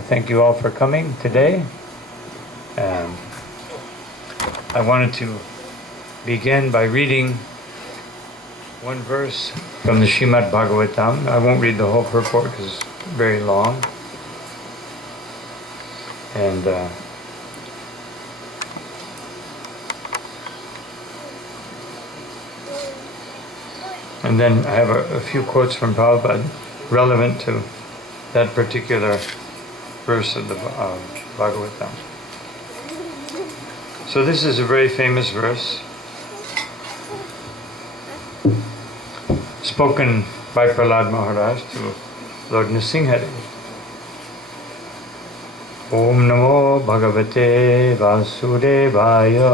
Thank you all for coming today. I wanted to begin by reading one verse from the Srimad Bhagavatam. I won't read the whole purport because it's very long. And then I have a few quotes from Prabhupada relevant to that particular verse of the Bhagavatam. So this is a very famous verse spoken by Prasad Maharaj to Lord Nrsinghadeva. Om Namo Bhagavate Vasudevaya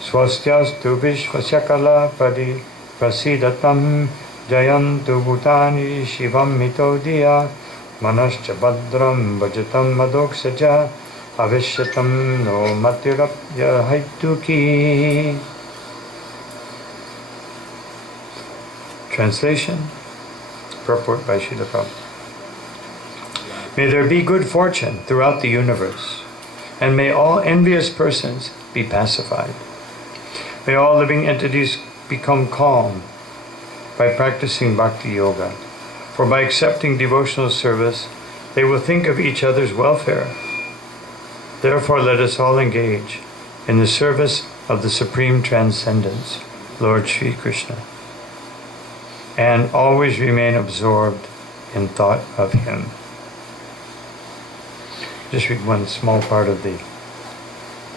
Swastyastu Vishvasakala Padi Prasidatam Jayantu Bhutani Shivam Mitodiya Manascha Badram Bhajatam Madoksaja Avishyatam No Matirapya Haituki. Translation, purport by Srila Prabhupada. May there be good fortune throughout the universe, and may all envious persons be pacified. May all living entities become calm by practicing Bhakti Yoga, for by accepting devotional service, they will think of each other's welfare. Therefore, let us all engage in the service of the Supreme Transcendence, Lord Sri Krishna, and always remain absorbed in thought of Him. Just read one small part of the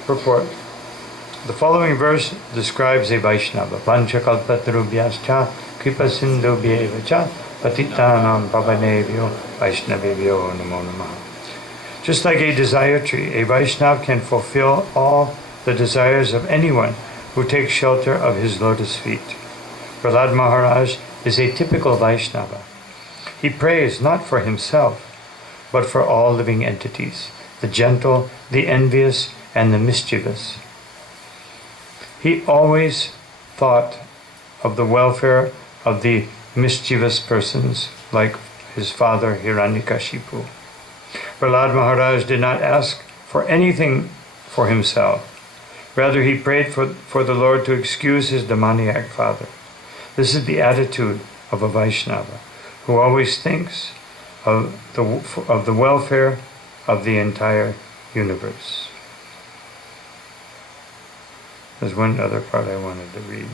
purport. The following verse describes a Vaishnava. Panchakalpatarubhyascha kripasindhubhyevacha patitanam pavanebhyo Vaishnavebhyo namo namaha. Just like a desire tree, a Vaishnava can fulfill all the desires of anyone who takes shelter of his lotus feet. Prasad Maharaj is a typical Vaishnava. He prays not for himself, but for all living entities, the gentle, the envious, and the mischievous. He always thought of the welfare of the mischievous persons, like his father Hiranyakashipu. Prahlad Maharaj did not ask for anything for himself. Rather, he prayed for the Lord to excuse his demoniac father. This is the attitude of a Vaishnava, who always thinks of the welfare of the entire universe. There's one other part I wanted to read.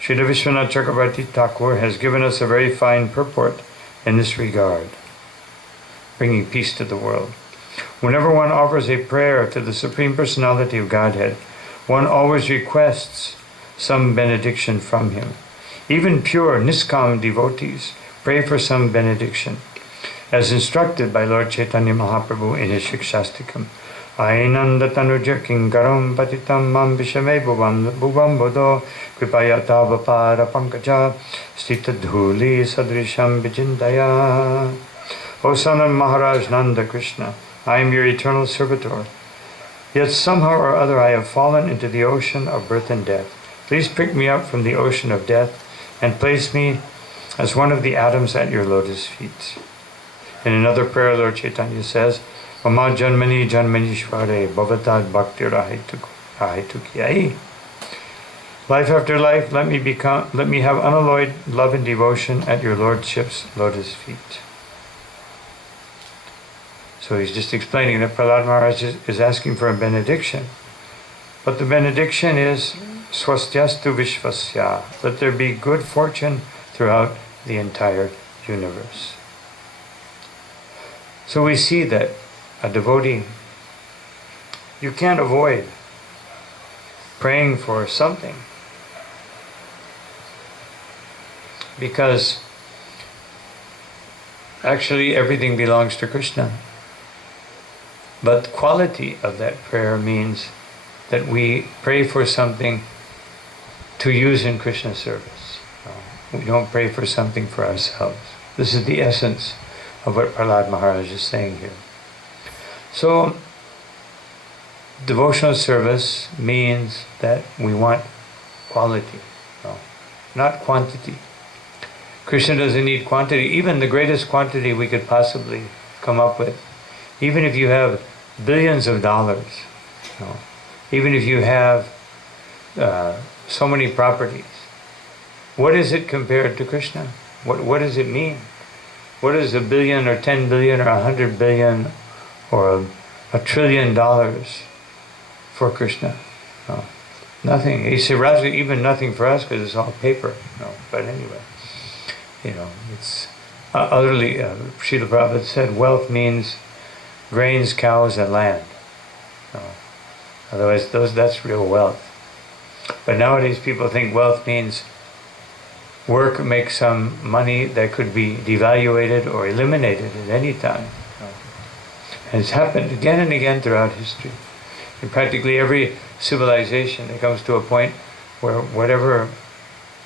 Srila Vishwanath Chakravarti Thakur has given us a very fine purport in this regard, bringing peace to the world. Whenever one offers a prayer to the Supreme Personality of Godhead, one always requests some benediction from Him. Even pure Niskam devotees pray for some benediction, as instructed by Lord Chaitanya Mahaprabhu in his Shikshastikam. Ainanda tanuja kinkaram patitam mam vishame bhuvam bodo kripayata vapara pankaja stita dhuli sadrisham vijindaya. O son of Maharaj Nanda Krishna, I am your eternal servitor. Yet somehow or other I have fallen into the ocean of birth and death. Please pick me up from the ocean of death and place me as one of the atoms at your lotus feet. In another prayer, Lord Chaitanya says, Mama janmani janmanishvare bhavatad bhakti rahitukyai. Life after life, let me have unalloyed love and devotion at your Lordship's lotus feet. So he's just explaining that Prahlad Maharaj is asking for a benediction. But the benediction is swastyastu vishvasya. Let there be good fortune throughout the entire universe. So we see that a devotee, you can't avoid praying for something, because actually everything belongs to Krishna. But the quality of that prayer means that we pray for something to use in Krishna's service. We don't pray for something for ourselves. This is the essence of what Prahlad Maharaj is saying here. So, devotional service means that we want quality, not quantity. Krishna doesn't need quantity, even the greatest quantity we could possibly come up with. Even if you have billions of dollars, you know, even if you have so many properties, what is it compared to Krishna? What does it mean? What is a billion or 10 billion or 100 billion or a trillion dollars for Krishna? No, nothing. He said, even nothing for us because it's all paper. No, but anyway, you know, it's utterly. Srila Prabhupada said, wealth means grains, cows, and land. No. Otherwise, that's real wealth. But nowadays, people think wealth means work, make some money that could be devaluated or eliminated at any time. And it's happened again and again throughout history. In practically every civilization, it comes to a point where whatever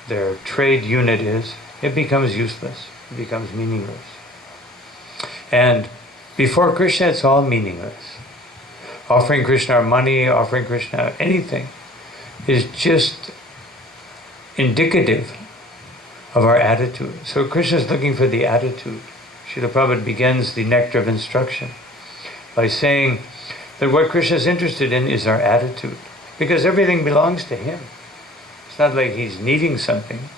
their trade unit is, it becomes useless, it becomes meaningless. And before Krishna, it's all meaningless. Offering Krishna our money, offering Krishna anything, is just indicative of our attitude. So Krishna is looking for the attitude. Srila Prabhupada begins the nectar of instruction by saying that what Krishna is interested in is our attitude, because everything belongs to him. It's not like he's needing something.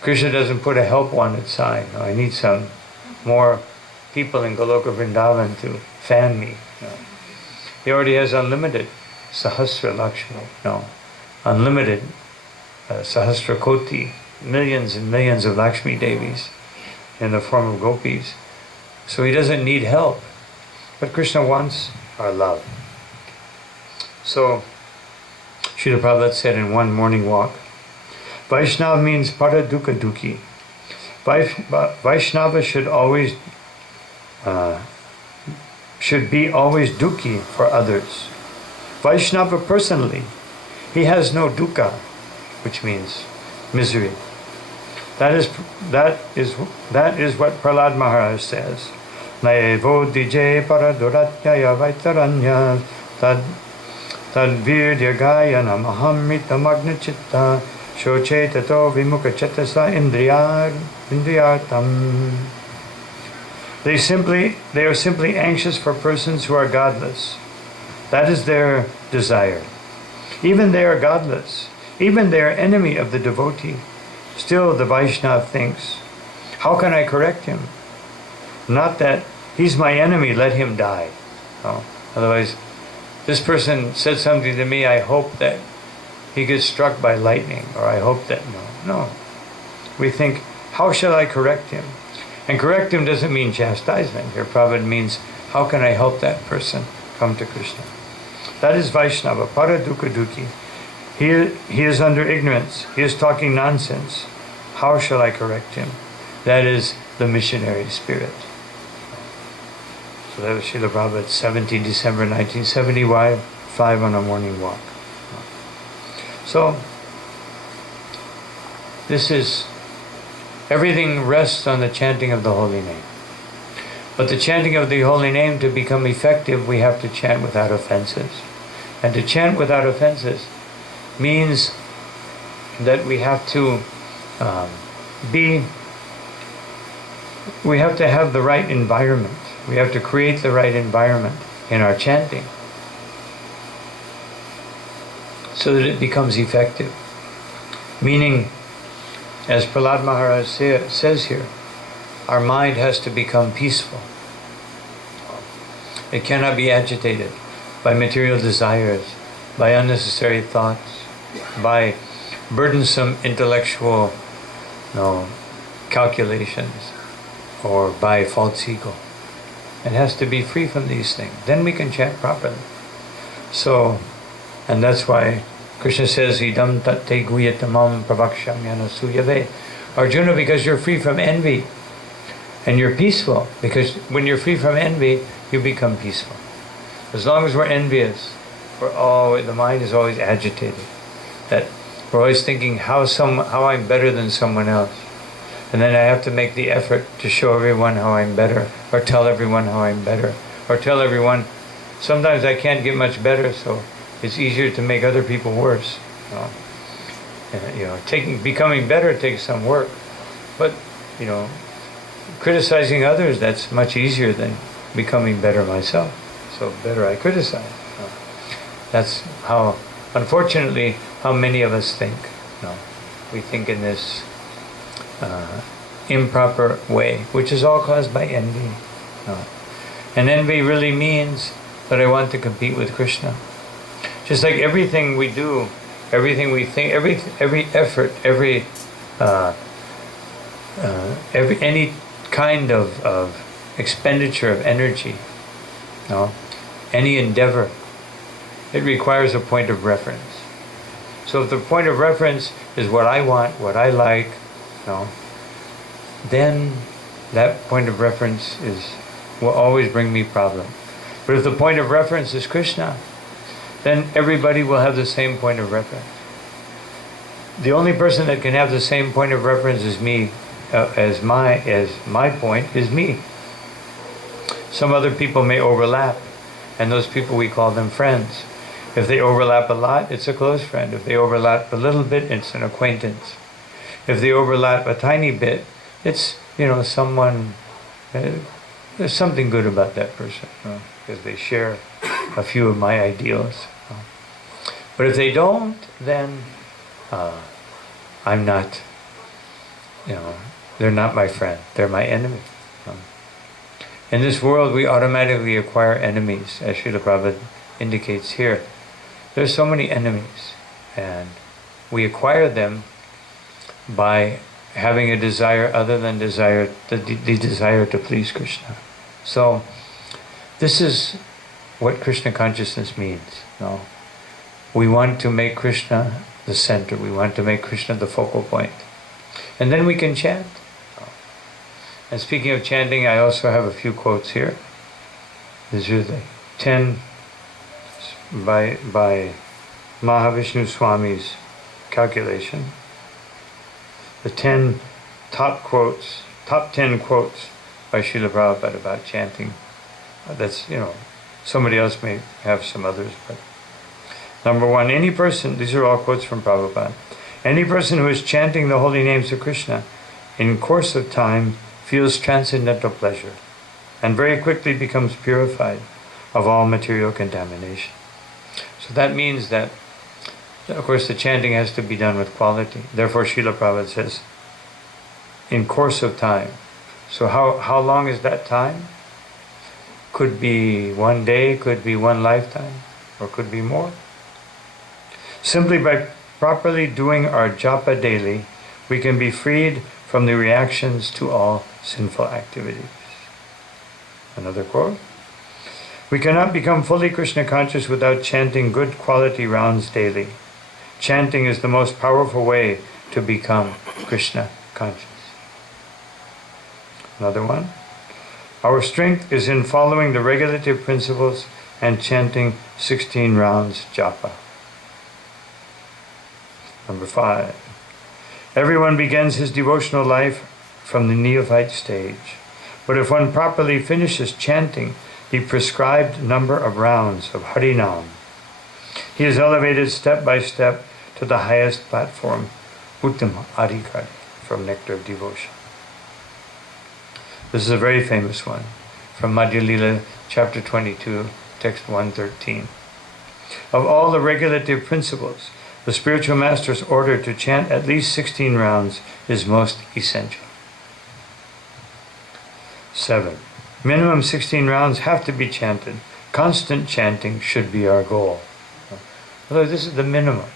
Krishna doesn't put a help wanted sign. Oh, I need some more people in Goloka Vrindavan to fan me. No. He already has unlimited Sahasra Lakshmi. No. Unlimited Sahasra Koti, millions and millions of Lakshmi Devis in the form of gopis. So he doesn't need help. But Krishna wants our love. So Srila Prabhupada said in one morning walk, Vaishnava means Paradukha Dukhi. Vaishnava should be always dukhi for others. Vaishnava personally, he has no dukkha, which means misery. That is what Prasad Maharaj says. Naevo dije paraduratya vaitaranya tadvirya gayana mahamrita magnachitta shochetato vimukha chetasa indriyatam. They are simply anxious for persons who are godless. That is their desire. Even they are godless. Even they are enemy of the devotee. Still the Vaishnava thinks, how can I correct him? Not that he's my enemy, let him die. Oh, otherwise, this person said something to me, I hope that he gets struck by lightning, or I hope that, no. We think, how shall I correct him? And correct him doesn't mean chastisement. Here, Prabhupada means, how can I help that person come to Krishna? That is Vaishnava, Paradukha Dukhi. He is under ignorance. He is talking nonsense. How shall I correct him? That is the missionary spirit. So that was Srila Prabhupada, 17 December 1975 on a morning walk. So, everything rests on the chanting of the holy name. But the chanting of the holy name, to become effective, we have to chant without offenses. And to chant without offenses means that we have to have the right environment. We have to create the right environment in our chanting so that it becomes effective. Meaning, as Prasad Maharaj says here, our mind has to become peaceful. It cannot be agitated by material desires, by unnecessary thoughts, by burdensome intellectual calculations, or by false ego. It has to be free from these things. Then we can chant properly. So, and that's why Krishna says, Idam tatte guyatamam pravakshamyana suyave. Arjuna, because you're free from envy, and you're peaceful, because when you're free from envy, you become peaceful. As long as we're envious, the mind is always agitated. That we're always thinking how I'm better than someone else. And then I have to make the effort to show everyone how I'm better, or tell everyone how I'm better, or tell everyone, sometimes I can't get much better, so it's easier to make other people worse. Becoming better takes some work. But criticizing others, that's much easier than becoming better myself. So better I criticize. That's how, unfortunately, how many of us think. We think in this improper way, which is all caused by envy. And envy really means that I want to compete with Krishna. Just like everything we do, everything we think, every effort, any kind of expenditure of energy, any endeavor, it requires a point of reference. So if the point of reference is what I want, what I like, then that point of reference will always bring me problem. But if the point of reference is Krishna, then everybody will have the same point of reference. The only person that can have the same point of reference as me, as my point, is me. Some other people may overlap, and those people we call them friends. If they overlap a lot, it's a close friend. If they overlap a little bit, it's an acquaintance. If they overlap a tiny bit, it's someone. There's something good about that person, because they share a few of my ideals. But if they don't, then I'm not. They're not my friend. They're my enemy. In this world, we automatically acquire enemies, as Srila Prabhupada indicates here. There's so many enemies, and we acquire them by having a desire other than the desire to please Krishna. So, this is what Krishna consciousness means. We want to make Krishna the center. We want to make Krishna the focal point. And then we can chant. And speaking of chanting, I also have a few quotes here. These are the 10 by Mahavishnu Swami's calculation. The 10 top 10 quotes by Srila Prabhupada about chanting. That's, somebody else may have some others, but number 1, any person, these are all quotes from Prabhupada, any person who is chanting the holy names of Krishna in course of time feels transcendental pleasure and very quickly becomes purified of all material contamination. So that means that, of course, the chanting has to be done with quality. Therefore, Srila Prabhupada says, in course of time. So how long is that time? Could be one day, could be one lifetime, or could be more. Simply by properly doing our japa daily, we can be freed from the reactions to all sinful activities. Another quote. We cannot become fully Krishna conscious without chanting good quality rounds daily. Chanting is the most powerful way to become Krishna conscious. Another one. Our strength is in following the regulative principles and chanting 16 rounds japa. Number 5. Everyone begins his devotional life from the neophyte stage. But if one properly finishes chanting the prescribed number of rounds of Harinam, he is elevated step by step to the highest platform, Uttama Adhikari, from Nectar of Devotion. This is a very famous one, from Madhya Lila, chapter 22, text 113. Of all the regulative principles, the spiritual master's order to chant at least 16 rounds is most essential. 7. Minimum 16 rounds have to be chanted. Constant chanting should be our goal. Although this is the minimum.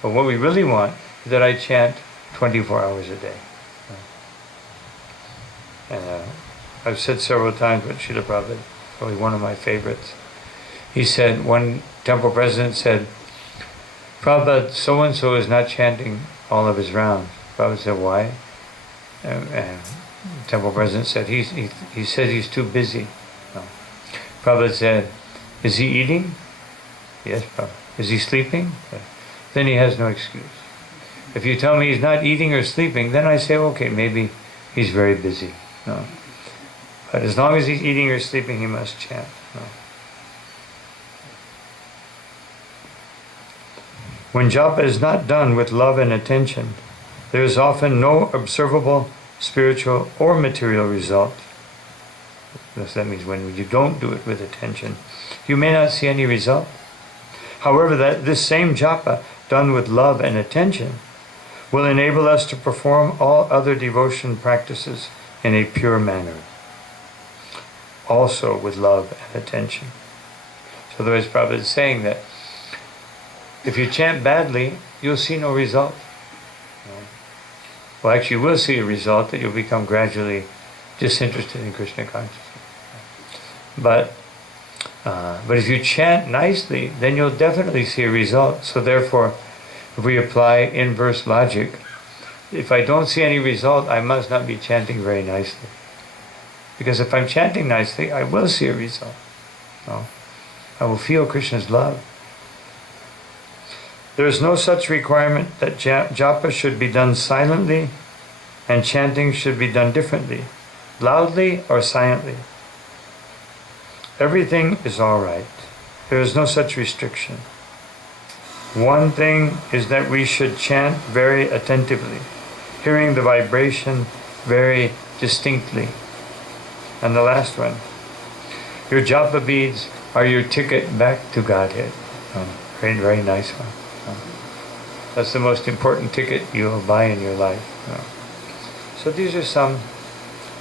But what we really want is that I chant 24 hours a day. And I've said several times, but Srila Prabhupada, probably one of my favorites. He said, one temple president said, Prabhupada, so-and-so is not chanting all of his rounds. Prabhupada said, why? And temple president said, he said he's too busy. No. Prabhupada said, is he eating? Yes, Prabhupada. Is he sleeping? Yes. Then he has no excuse. If you tell me he's not eating or sleeping, then I say, okay, maybe he's very busy. No. But as long as he's eating or sleeping, he must chant. No. When japa is not done with love and attention, there is often no observable spiritual or material result. That means when you don't do it with attention, you may not see any result. However, this same japa, done with love and attention, will enable us to perform all other devotion practices in a pure manner, also with love and attention. So otherwise, Prabhupada is saying that if you chant badly, you'll see no result. Well, actually, you will see a result that you'll become gradually disinterested in Krishna consciousness. But if you chant nicely, then you'll definitely see a result. So therefore, if we apply inverse logic, if I don't see any result, I must not be chanting very nicely. Because if I'm chanting nicely, I will see a result. No? I will feel Krishna's love. There is no such requirement that japa should be done silently and chanting should be done differently, loudly or silently. Everything is all right. There is no such restriction. One thing is that we should chant very attentively, hearing the vibration very distinctly. And the last one, your japa beads are your ticket back to Godhead. Very, very nice one. That's the most important ticket you will buy in your life. So these are some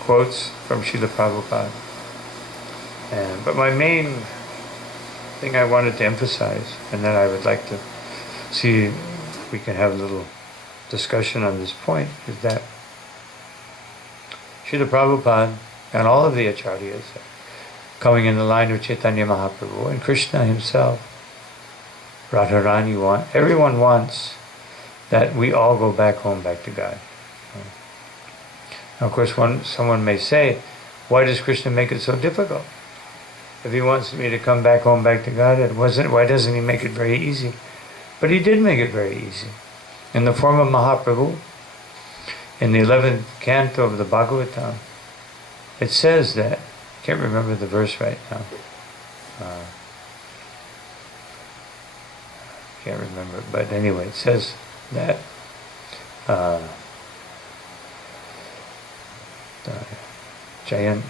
quotes from Srila Prabhupada. But my main thing I wanted to emphasize, and then I would like to see if we can have a little discussion on this point, is that Srila Prabhupada and all of the acharyas coming in the line of Chaitanya Mahaprabhu and Krishna himself, Radharani, everyone wants that we all go back home, back to God. Now, of course, someone may say, why does Krishna make it so difficult? If he wants me to come back home, back to God, why doesn't he make it very easy? But he did make it very easy. In the form of Mahaprabhu, in the 11th canto of the Bhagavatam, it says that, I can't remember the verse right now. Can't remember, but anyway, it says that Jayan,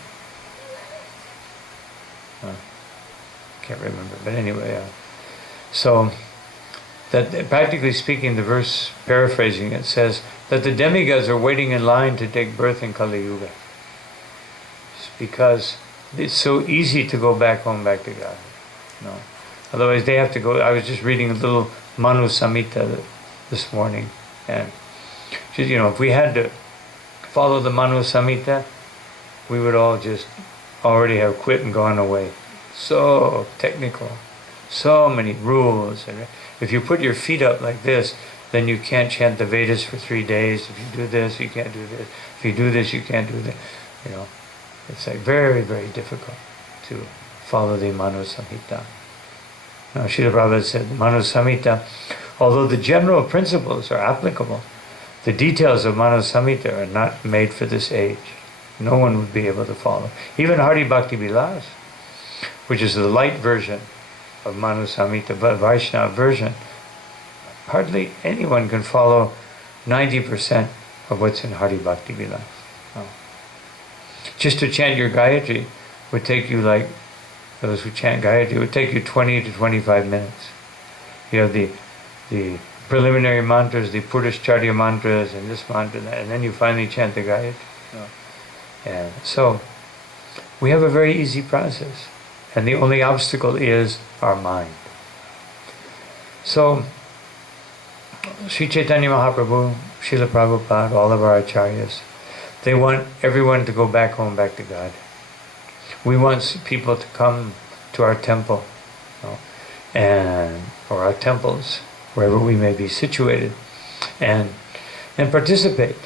can't remember, but anyway, so that practically speaking, the verse, paraphrasing it, says that the demigods are waiting in line to take birth in Kali Yuga. It's because it's so easy to go back home, back to God. No. Otherwise they have to go. I was just reading a little Manu Samhita this morning, and if we had to follow the Manu Samhita, we would all just already have quit and gone away. So technical, so many rules, and if you put your feet up like this, then you can't chant the Vedas for 3 days. If you do this, you can't do this. If you do this, you can't do that. It's like very, very difficult to follow the Manu Samhita. Now, Srila Prabhupada said, Manu Samhita, although the general principles are applicable, the details of Manu Samhita are not made for this age. No one would be able to follow. Even Hari Bhakti Vilas, which is the light version of Manu Samhita, but Vaishnava version, hardly anyone can follow 90% of what's in Hari Bhakti Vilas. Just to chant your Gayatri would take you, like those who chant Gayatri, it would take you 20 to 25 minutes. You have the preliminary mantras, the Purishcharya mantras, and this mantra, and then you finally chant the Gayatri. And so, we have a very easy process, and the only obstacle is our mind. So, Sri Chaitanya Mahaprabhu, Srila Prabhupada, all of our acharyas, they want everyone to go back home, back to God. We want people to come to our temple, or our temples, wherever we may be situated, and participate.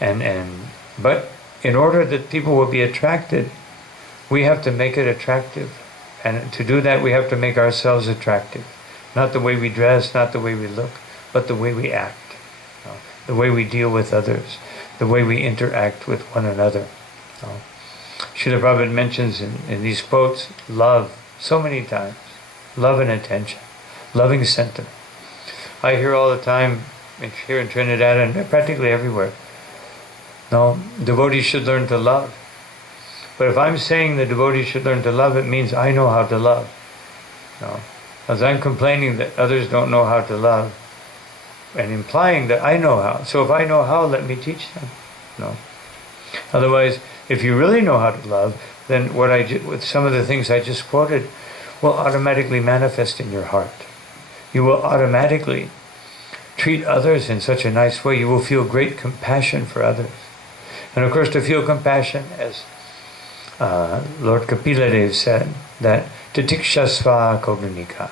But in order that people will be attracted, we have to make it attractive. And to do that, we have to make ourselves attractive. Not the way we dress, not the way we look, but the way we act, the way we deal with others, the way we interact with one another. Srila Prabhupada mentions in these quotes love so many times, love and attention, loving sentiment. I hear all the time here in Trinidad and practically everywhere No, devotees should learn to love. But if I'm saying the devotees should learn to love, it means I know how to love. No. As I'm complaining that others don't know how to love, and implying that I know how. So if I know how, let me teach them. No. Otherwise, if you really know how to love, then with some of the things I just quoted will automatically manifest in your heart. You will automatically treat others in such a nice way. You will feel great compassion for others. And of course, to feel compassion, as Lord Kapiladev said, that titikshasva karunika,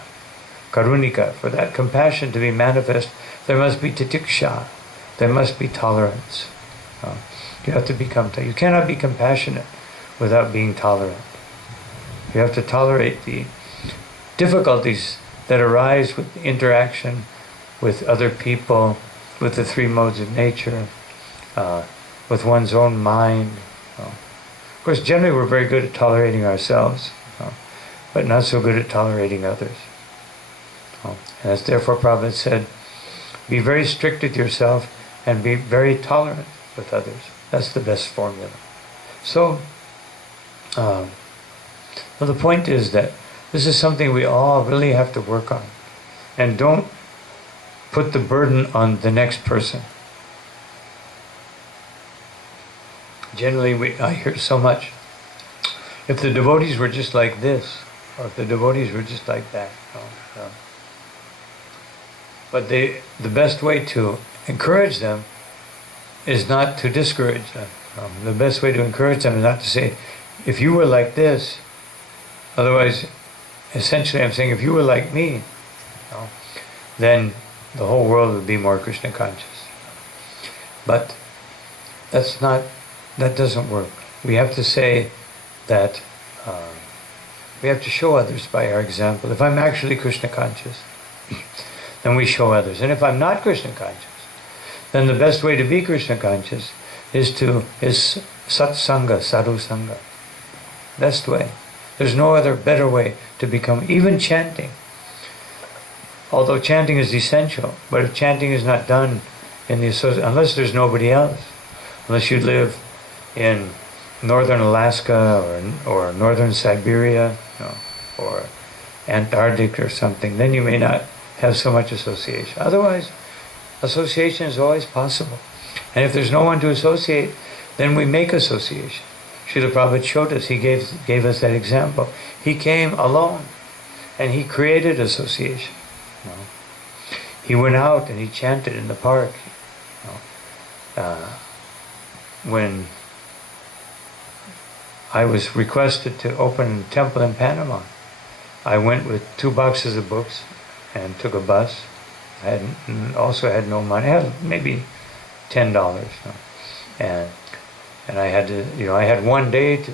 for that compassion to be manifest, there must be titiksha, there must be tolerance. You have to you cannot be compassionate without being tolerant. You have to tolerate the difficulties that arise with interaction with other people, with the three modes of nature, with one's own mind. Of course, generally we're very good at tolerating ourselves, but not so good at tolerating others. And that's therefore Prabhupada said, be very strict with yourself and be very tolerant with others. That's the best formula. So, well, the point is that this is something we all really have to work on. And don't put the burden on the next person. Generally, I hear so much, if the devotees were just like this, or if the devotees were just like that. But the best way to encourage them is not to discourage them. The best way to encourage them is not to say, if you were like this, otherwise, essentially I'm saying, if you were like me, then the whole world would be more Krishna conscious. But that doesn't work. We have to say that we have to show others by our example. If I'm actually Krishna conscious, then we show others. And if I'm not Krishna conscious, then the best way to be Krishna conscious is satsanga, sadhu sangha. Best way. There's no other better way to become, even chanting. Although chanting is essential, but if chanting is not done in the unless there's nobody else, unless you live in northern Alaska or northern Siberia, or Antarctic or something, then you may not have so much association. Otherwise, association is always possible. And if there's no one to associate, then we make association. Srila Prabhupada showed us, he gave us that example. He came alone and he created association. He went out and he chanted in the park. When I was requested to open a temple in Panama, I went with 2 boxes of books and took a bus. I also had no money. I had maybe $10, and I had to, I had one day to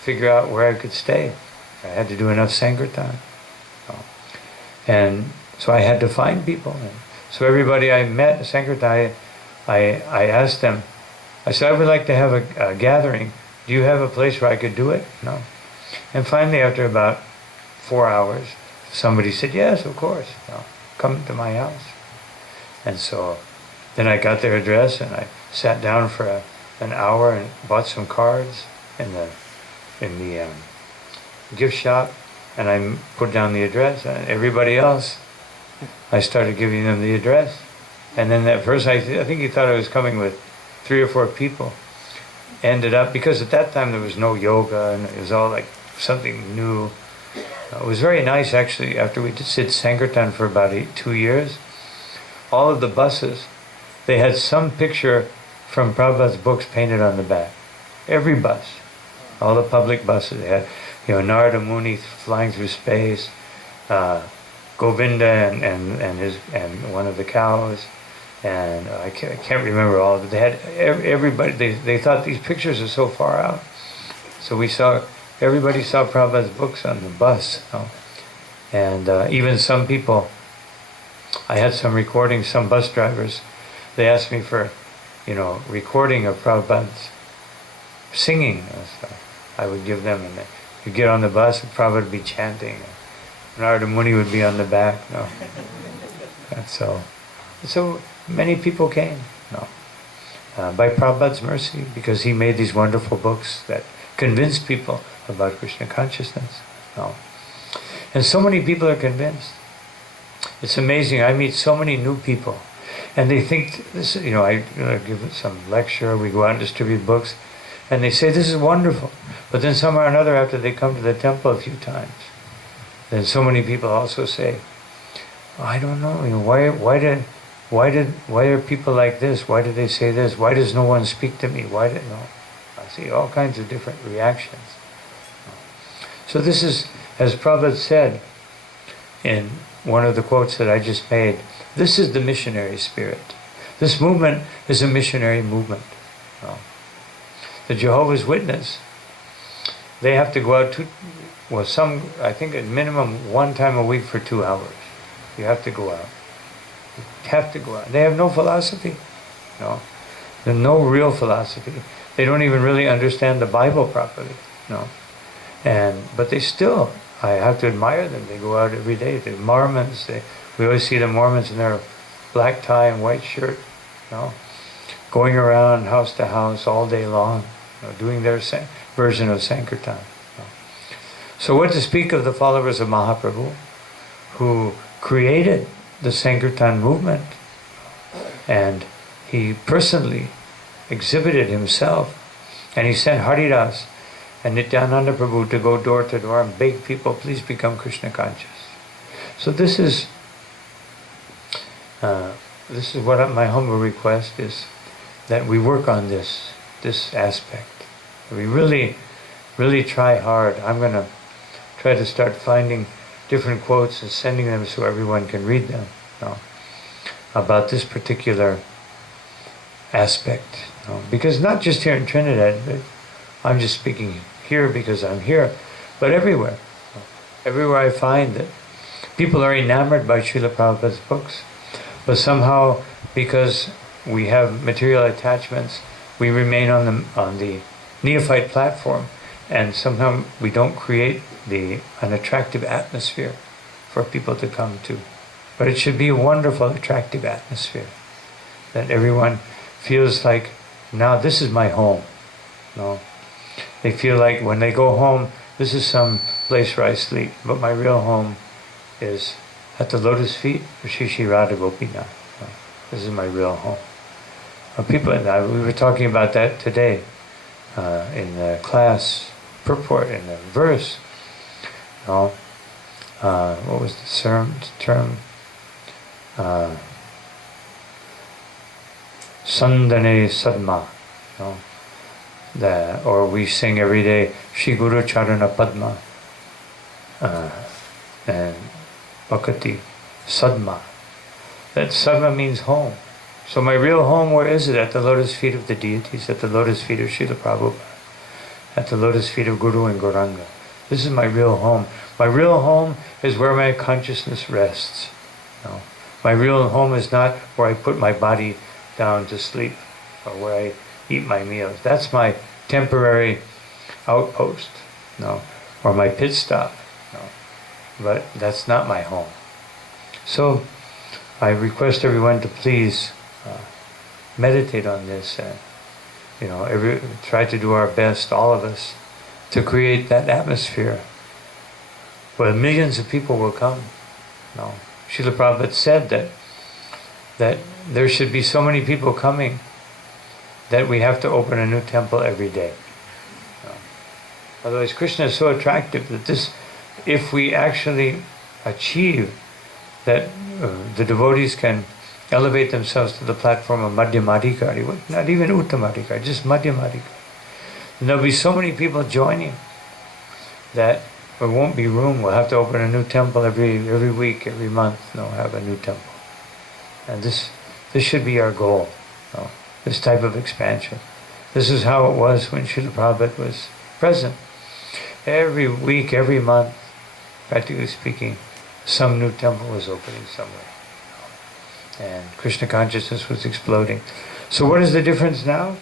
figure out where I could stay. I had to do enough Sankirtan, and so I had to find people. And so everybody I met at Sankirtan, I asked them. I said, I would like to have a gathering. Do you have a place where I could do it? No. And finally, after about 4 hours, somebody said, yes, of course. Come to my house. And so then I got their address and I sat down for an hour and bought some cards in the gift shop, and I put down the address. And everybody else, I started giving them the address. And then that person, I think he thought I was coming with 3 or 4 people. Ended up, because at that time there was no yoga and it was all like something new. It was very nice actually. After we did Sankirtan for about 2 years, all of the buses, they had some picture from Prabhupada's books painted on the back. Every bus, all the public buses, they had, Narada Muni flying through space, Govinda and one of the cows, and I can't remember all of it. They had everybody. They thought these pictures are so far out, so everybody saw Prabhupada's books on the bus, and even some people. I had some recordings. Some bus drivers, they asked me for, recording of Prabhupada's singing and stuff. I would give them, and you get on the bus, and Prabhupada would be chanting. Narada Muni would be on the back. And so many people came. by Prabhupada's mercy, because he made these wonderful books that convinced people about Krishna consciousness. No. And so many people are convinced. It's amazing. I meet so many new people, and they think this. I give some lecture. We go out and distribute books, and they say this is wonderful. But then somehow or another, after they come to the temple a few times, then so many people also say, I don't know. Why are people like this? Why do they say this? Why does no one speak to me? I see all kinds of different reactions. So this is, as Prabhupada said in one of the quotes that I just made, this is the missionary spirit. This movement is a missionary movement. The Jehovah's Witness, they have to go out I think at minimum one time a week for 2 hours. You have to go out. You have to go out. They have no philosophy. No. There's no real philosophy. They don't even really understand the Bible properly. No. But they still, I have to admire them. They go out every day. The Mormons, we always see the Mormons in their black tie and white shirt, going around house to house all day long, doing their version of Sankirtan. So what to speak of the followers of Mahaprabhu, who created the Sankirtan movement, and he personally exhibited himself, and he sent Haridas and Nityananda Prabhu to go door to door and beg people, please become Krishna conscious. So this is what my humble request is, that we work on this aspect. We really, really try hard. I'm going to try to start finding different quotes and sending them so everyone can read them about this particular aspect. Because not just here in Trinidad, but I'm just speaking here because I'm here, but everywhere. Everywhere I find that people are enamored by Srila Prabhupada's books, but somehow, because we have material attachments, we remain on the neophyte platform, and somehow we don't create an attractive atmosphere for people to come to. But it should be a wonderful, attractive atmosphere that everyone feels like, now this is my home. They feel like when they go home, this is some place where I sleep, but my real home is at the lotus feet of Shri Shri Radha Gopinath. This is my real home. People, we were talking about that today in the class purport, in the verse. What was the term? Sandane Sadma. Or we sing every day Shri Guru Charana Padma and Bhakati Sadma. That Sadma means home. So my real home, where is it? At the lotus feet of the deities, at the lotus feet of Srila Prabhupada, at the lotus feet of Guru and Gauranga. This is my real home. My real home is where my consciousness rests. My real home is not where I put my body down to sleep or where I eat my meals. That's my temporary outpost, or my pit stop. But that's not my home. So I request everyone to please meditate on this and try to do our best, all of us, to create that atmosphere where millions of people will come. Srila Prabhupada said that there should be so many people coming that we have to open a new temple every day. Otherwise, Krishna is so attractive that if we actually achieve that the devotees can elevate themselves to the platform of Madhyamadikari, not even Uttamadikari, just Madhyamadikari. And there'll be so many people joining that there won't be room. We'll have to open a new temple every week, every month. Have a new temple. And this should be our goal. This type of expansion. This is how it was when Srila Prabhupada was present. Every week, every month, practically speaking, some new temple was opening somewhere. And Krishna consciousness was exploding. So what is the difference now?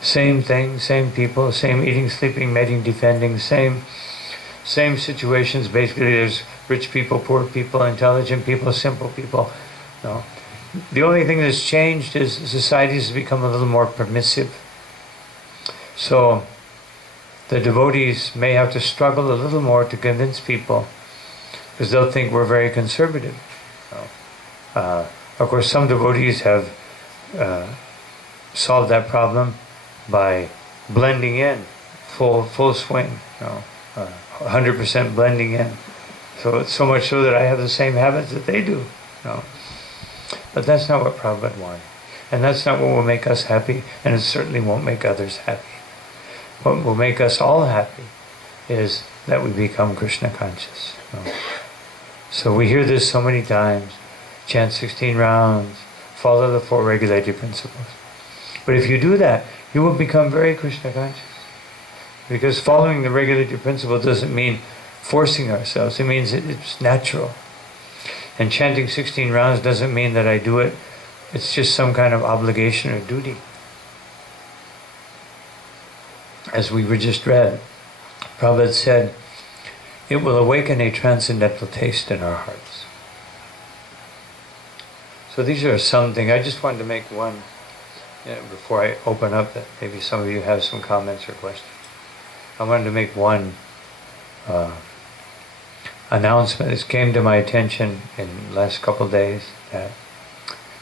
Same thing, same people, same eating, sleeping, mating, defending, same situations. Basically, there's rich people, poor people, intelligent people, simple people. The only thing that's changed is society has become a little more permissive. So the devotees may have to struggle a little more to convince people, because they'll think we're very conservative. Of course, some devotees have solved that problem by blending in, full swing, 100% blending in. So it's so much so that I have the same habits that they do. But that's not what Prabhupada wanted. And that's not what will make us happy, and it certainly won't make others happy. What will make us all happy is that we become Krishna conscious. So we hear this so many times, chant 16 rounds, follow the 4 regulative principles. But if you do that, you will become very Krishna conscious. Because following the regulative principle doesn't mean forcing ourselves, it means it's natural. And chanting 16 rounds doesn't mean that I do it, it's just some kind of obligation or duty. As we were just read, Prabhupada said, it will awaken a transcendental taste in our hearts. So these are some things. I just wanted to make one, before I open up, that maybe some of you have some comments or questions. I wanted to make one announcement. This came to my attention in the last couple of days.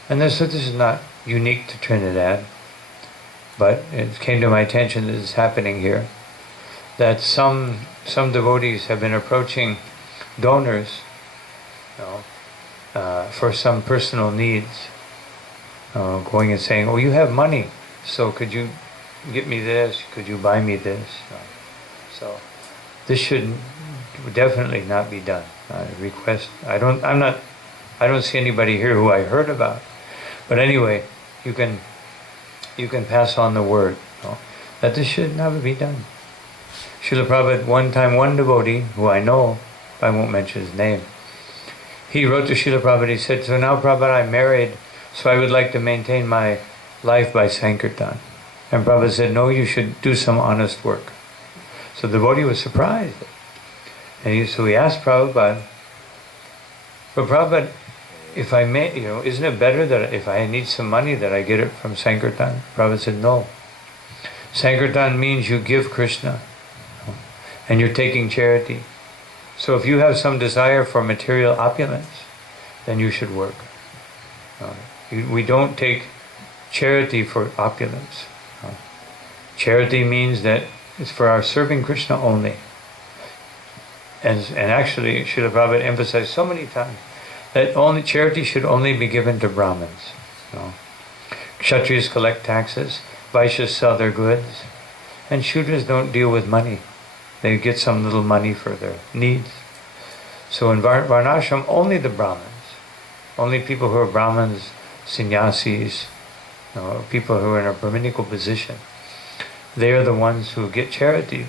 And this is not unique to Trinidad, but it came to my attention that it's happening here, that some devotees have been approaching donors for some personal needs, going and saying, oh, you have money, so could you get me this, could you buy me this? So this should definitely not be done. I don't see anybody here who I heard about, but anyway, you can pass on the word that this should never be done. Srila Prabhupada, one time, one devotee who I know, I won't mention his name, he wrote to Srila Prabhupada, he said, so now Prabhupada, I'm married, so I would like to maintain my life by Sankirtan. And Prabhupada said, no, you should do some honest work. So the devotee was surprised. And so he asked Prabhupada, but Prabhupada, if I may, isn't it better that if I need some money that I get it from Sankirtan? Prabhupada said, no. Sankirtan means you give Krishna, and you're taking charity. So if you have some desire for material opulence, then you should work. We don't take charity for opulence. Charity means that it's for our serving Krishna only. And actually, Srila Prabhupada emphasized so many times that only charity should only be given to Brahmins. Kshatriyas collect taxes, Vaishyas sell their goods, and Shudras don't deal with money. They get some little money for their needs. So in Varnashram, only the Brahmins, only people who are Brahmins, sannyasis, people who are in a Brahminical position, they are the ones who get charity,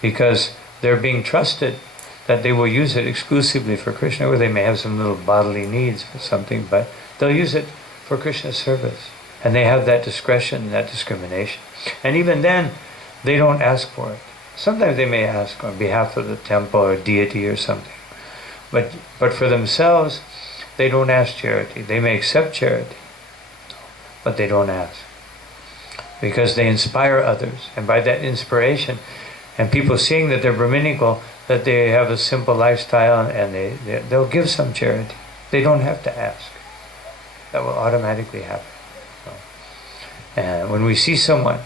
because they're being trusted that they will use it exclusively for Krishna, or they may have some little bodily needs or something, but they'll use it for Krishna's service. And they have that discretion, that discrimination. And even then, they don't ask for it. Sometimes they may ask on behalf of the temple or deity or something. But for themselves, they don't ask charity. They may accept charity, but they don't ask. Because they inspire others. And by that inspiration, and people seeing that they're Brahminical, that they have a simple lifestyle, and they'll give some charity. They don't have to ask. That will automatically happen. And when we see someone,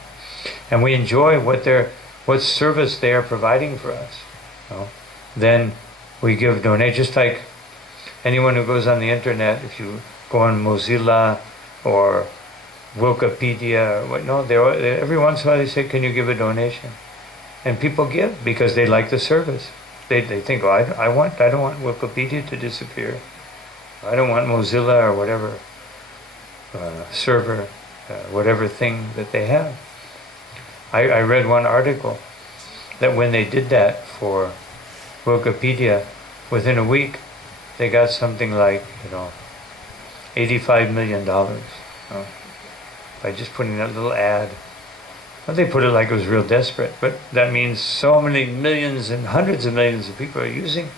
and we enjoy what service they are providing for us, then we give donate. Just like anyone who goes on the internet, if you go on Mozilla or Wikipedia, every once in a while they say, can you give a donation? And people give because they like the service. They think, I don't want Wikipedia to disappear. I don't want Mozilla or whatever server, whatever thing that they have. I read one article that when they did that for Wikipedia, within a week, they got something like, $85 million by just putting that little ad. Well, they put it like it was real desperate, but that means so many millions and hundreds of millions of people are using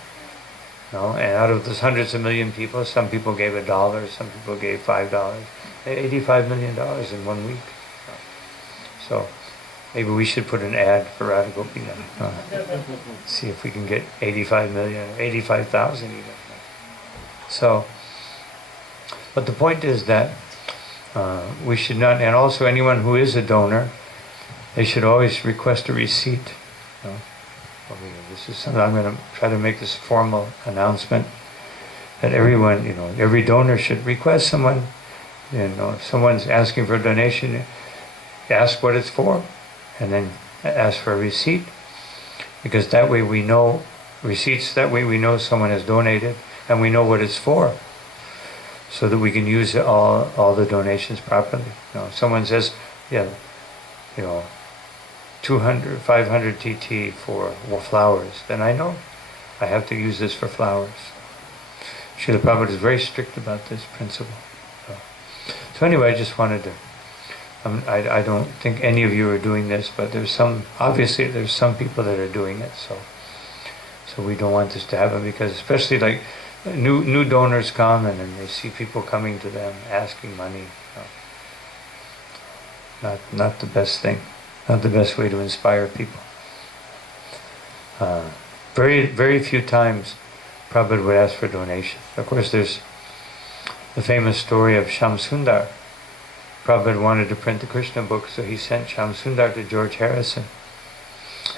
No, and out of those hundreds of million people, some people gave $1, some people gave $5. $85 million in 1 week. So maybe we should put an ad for Radhagopina. See if we can get 85 million, 85,000 even. So, but the point is that we should not, and also anyone who is a donor, they should always request a receipt. Okay, this is something I'm going to try to make this formal announcement that everyone, every donor should request someone. If someone's asking for a donation, ask what it's for, and then ask for a receipt, because that way we know receipts. That way we know someone has donated, and we know what it's for, so that we can use all the donations properly. If someone says, 200, 500 TT for flowers, then I know I have to use this for flowers. Srila Prabhupada is very strict about this principle. So anyway, I just wanted to, I don't think any of you are doing this, but obviously there's some people that are doing it, so we don't want this to happen, because especially like new donors come and then they see people coming to them asking money. Not the best thing. Not the best way to inspire people. Very, very few times Prabhupada would ask for donation. Of course, there's the famous story of Shyam Sundar. Prabhupada wanted to print the Krishna book, so he sent Shyam Sundar to George Harrison.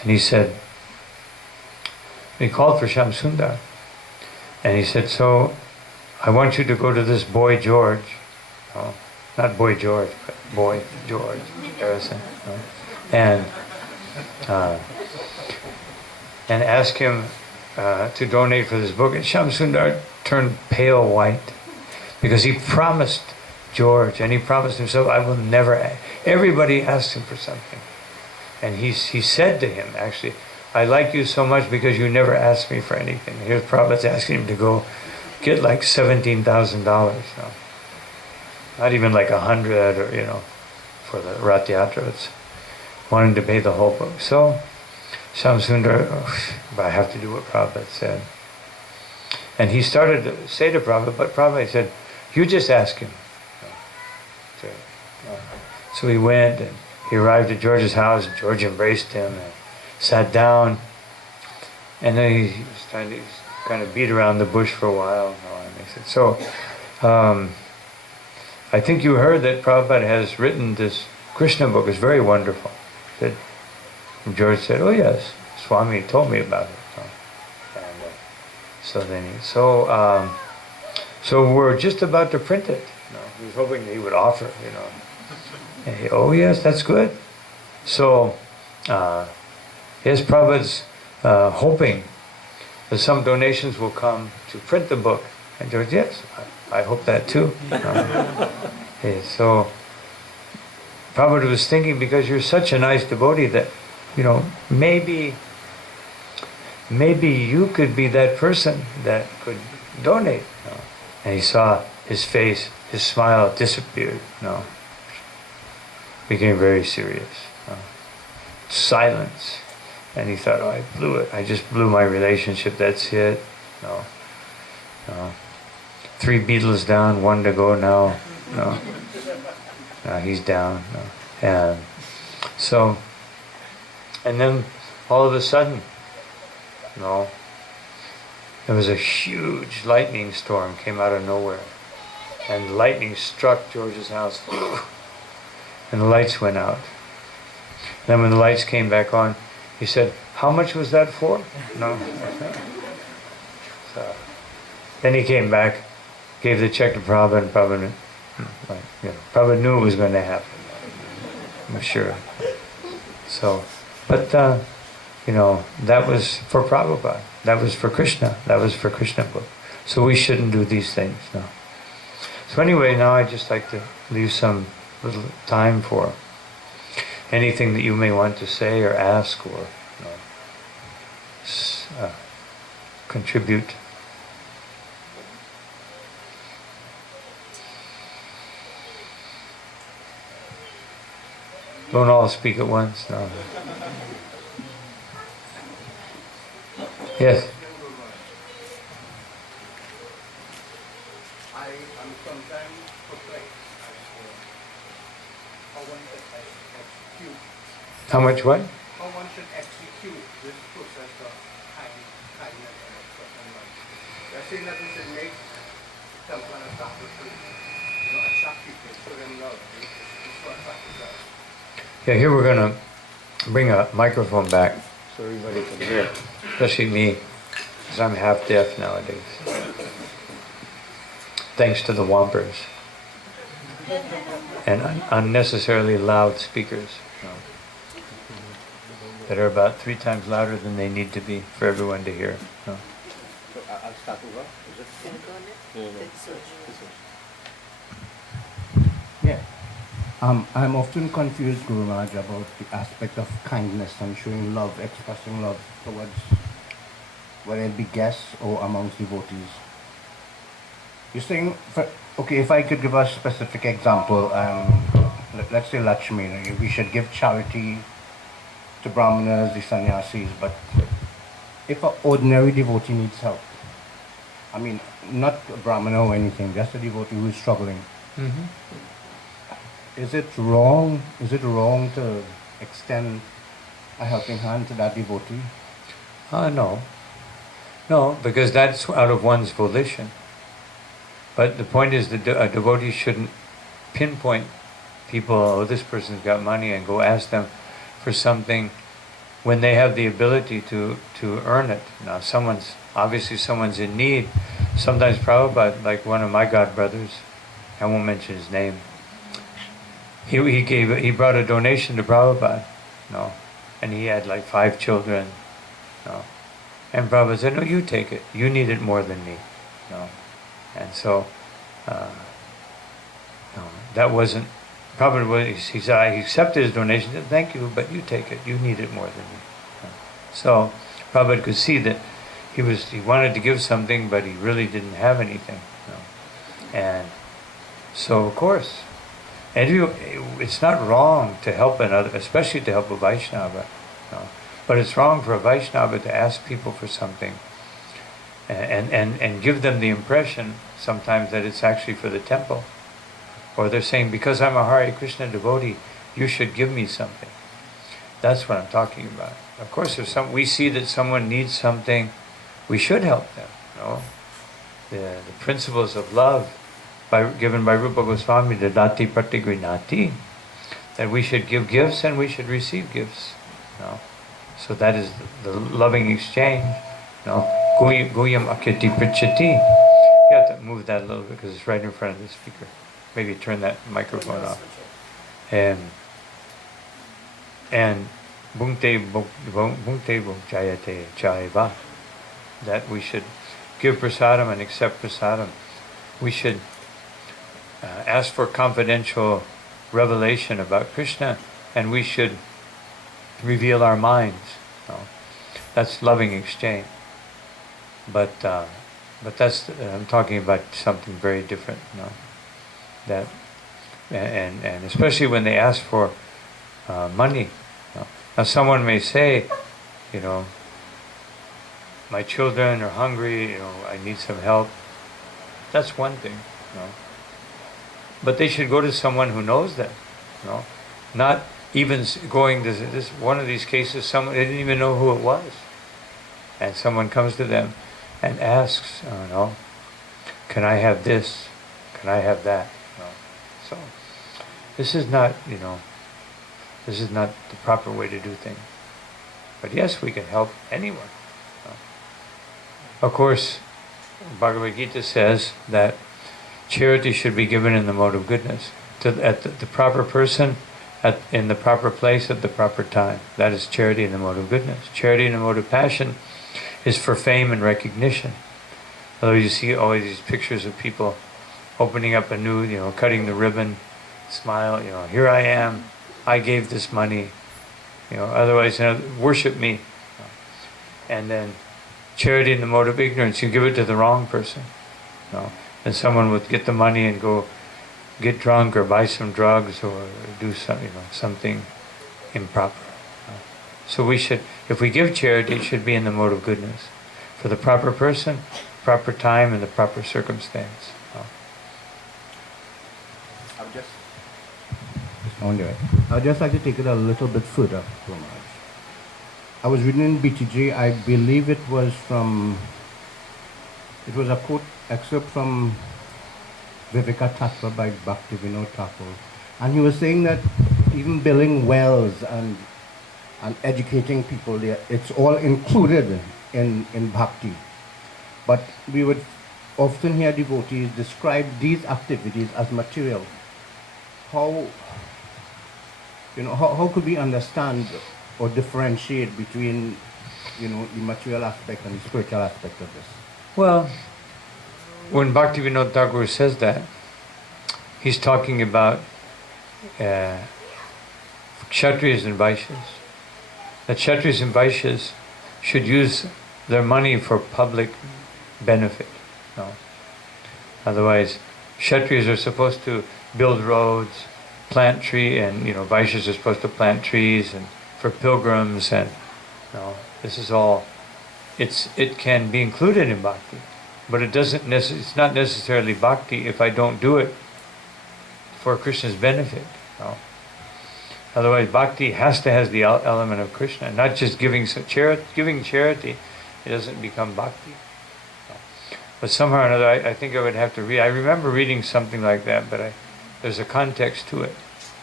And he called for Shyam Sundar. And he said, so I want you to go to this boy George. Not boy George, but boy George Harrison. And ask him to donate for this book. And Shyam Sundar turned pale white, because he promised George, and he promised himself, I will never. Everybody asked him for something, and he said to him, actually, I like you so much because you never asked me for anything. Here's Prabhupada's asking him to go get like $17,000. Not even like 100, or for the Rath Yatra. It's wanting to pay the whole book. So Shyam Sundar, I have to do what Prabhupada said. And he started to say to Prabhupada, but Prabhupada said, you just ask him. So he went, and he arrived at George's house. George embraced him and sat down. And then he was trying to kind of beat around the bush for a while. And he said, so I think you heard that Prabhupada has written this Krishna book. It's very wonderful. And George said, oh yes, Swami told me about it. So we're just about to print it. He was hoping that he would offer, And oh yes, that's good. So yes, Prabhupada's hoping that some donations will come to print the book. And George, yes, I hope that too. So Prabhupada was thinking, because you're such a nice devotee that, maybe you could be that person that could donate. And he saw his face, his smile disappeared. Became very serious. Silence. And he thought, I blew it. I just blew my relationship. That's it. 3 Beatles down, 1 to go now. No, he's down. And so, and then all of a sudden, there was a huge lightning storm came out of nowhere, and lightning struck George's house, and the lights went out. Then when the lights came back on, he said, how much was that for? So, then he came back, gave the check to Prabhupada, and Prabhupada knew it was going to happen. I'm sure. So, but that was for Prabhupada. That was for Krishna. That was for Krishna book. So we shouldn't do these things. No. So anyway, now I'd just like to leave some little time for anything that you may want to say or ask or contribute. Don't all speak at once. No. Yes. How much what? How one should execute this process of kindness and expression love. They're saying that we should make temple and a sacrifice, a sacrifice, show them love. It's so sacrifice. Yeah, here we're going to bring a microphone back so everybody can hear, especially me, because I'm half deaf nowadays. Thanks to the Whompers and unnecessarily loud speakers that are about 3 times louder than they need to be for everyone to hear. So I'll start over. Yeah. I'm often confused, Guru Maharaj, about the aspect of kindness and showing love, expressing love towards whether it be guests or amongst devotees. You're saying, okay, if I could give a specific example, let's say Lakshmi, we should give charity to Brahmanas, the sannyasis, but if an ordinary devotee needs help, I mean, not a Brahmana or anything, just a devotee who is struggling, is it wrong to extend a helping hand to that devotee? No. No, because that's out of one's volition. But the point is that a devotee shouldn't pinpoint people, oh, this person's got money, and go ask them for something when they have the ability to earn it. Now, someone's in need. Sometimes Prabhupada, like one of my godbrothers, I won't mention his name, he brought a donation to Prabhupada, and he had like 5 children, and Prabhupada said, no, you take it. You need it more than me, And so, that wasn't, Prabhupada, he said, I accepted his donation, said, thank you, but you take it. You need it more than me. So, Prabhupada could see that he wanted to give something, but he really didn't have anything. And so, of course, it's not wrong to help another, especially to help a Vaishnava. But it's wrong for a Vaishnava to ask people for something and give them the impression sometimes that it's actually for the temple. Or they're saying, because I'm a Hare Krishna devotee, you should give me something. That's what I'm talking about. Of course, if we see that someone needs something, we should help them. The principles of love given by Rupa Goswami, the Dati Pratigrinati, that we should give gifts and we should receive gifts. So that is the loving exchange. Guyam Akiti Prichati. You have to move that a little bit because it's right in front of the speaker. Maybe turn that microphone off. And Bhungte Bhukjayate Chaiva. That we should give prasadam and accept prasadam. We should ask for confidential revelation about Krishna, and we should reveal our minds. That's loving exchange. But that's I'm talking about something very different. That and especially when they ask for money. Now someone may say, my children are hungry. I need some help. That's one thing. But they should go to someone who knows them. Not even going to this one of these cases. Someone they didn't even know who it was, and someone comes to them and asks, can I have this? Can I have that? So this is not, this is not the proper way to do things. But yes, we can help anyone. Of course, Bhagavad Gita says that charity should be given in the mode of goodness at the proper person, in the proper place at the proper time. That is charity in the mode of goodness. Charity in the mode of passion is for fame and recognition. Although you see always these pictures of people opening up a new, cutting the ribbon, smile, here I am, I gave this money, otherwise, worship me. And then charity in the mode of ignorance, you give it to the wrong person. And someone would get the money and go get drunk or buy some drugs or do something improper. So we should, if we give charity, it should be in the mode of goodness, for the proper person, proper time, and the proper I'd just like to take it a little bit further, Guru Maharaj. I was reading in BTG, I believe it was a quote excerpt from Viveka Tattva by Bhaktivinoda Thakur. And he was saying that even building wells and educating people there, it's all included in bhakti. But we would often hear devotees describe these activities as material. How could we understand or differentiate between the material aspect and the spiritual aspect of this? Well, when Bhaktivinoda Thakur says that, he's talking about Kshatriyas and Vaishyas. That Kshatriyas and Vaishyas should use their money for public benefit. No. Otherwise, Kshatriyas are supposed to build roads, plant tree, and Vaishyas are supposed to plant trees and for pilgrims, and this is all. It can be included in bhakti, but it's not necessarily bhakti if I don't do it for Krishna's benefit. No. Otherwise, bhakti has to have the element of Krishna, not just giving charity. Giving charity, it doesn't become bhakti. No. But somehow or another, I think I would have to read. I remember reading something like that, but there's a context to it,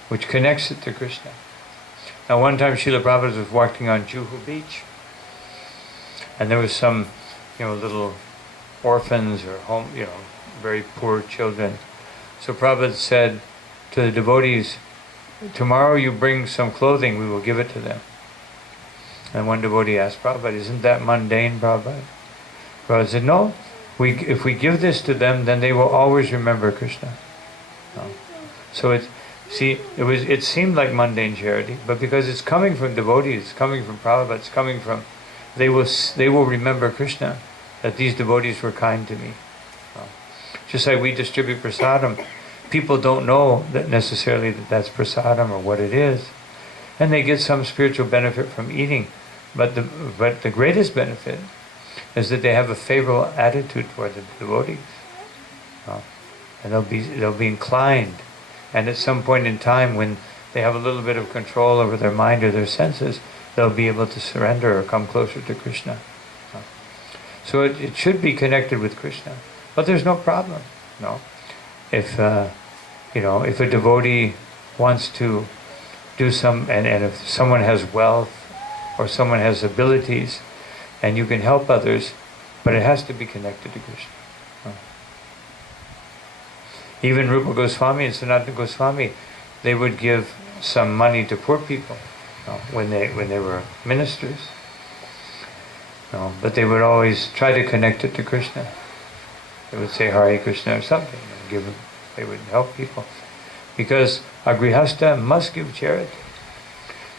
which connects it to Krishna. Now, one time, Srila Prabhupada was walking on Juhu Beach, and there was some, little orphans or home, very poor children. So Prabhupada said to the devotees, "Tomorrow you bring some clothing, we will give it to them." And one devotee asked Prabhupada, "Isn't that mundane, Prabhupada?" Prabhupada said, "No, if we give this to them, then they will always remember Krishna." No. So it seemed like mundane charity, but because it's coming from devotees, it's coming from Prabhupada, it's coming from, they will remember Krishna, that these devotees were kind to me. No. Just like we distribute prasadam, people don't know that necessarily that's prasadam or what it is, and they get some spiritual benefit from eating, but the greatest benefit is that they have a favorable attitude toward the devotees, and they'll be inclined, and at some point in time when they have a little bit of control over their mind or their senses, they'll be able to surrender or come closer to Krishna. So it should be connected with Krishna, but there's no problem. No, if if a devotee wants to do and if someone has wealth or someone has abilities, and you can help others, but it has to be connected to Krishna. Even Rupa Goswami and Sanatana Goswami, they would give some money to poor people when they were ministers. But they would always try to connect it to Krishna. They would say Hare Krishna or something and they would help people. Because a grihasta must give charity.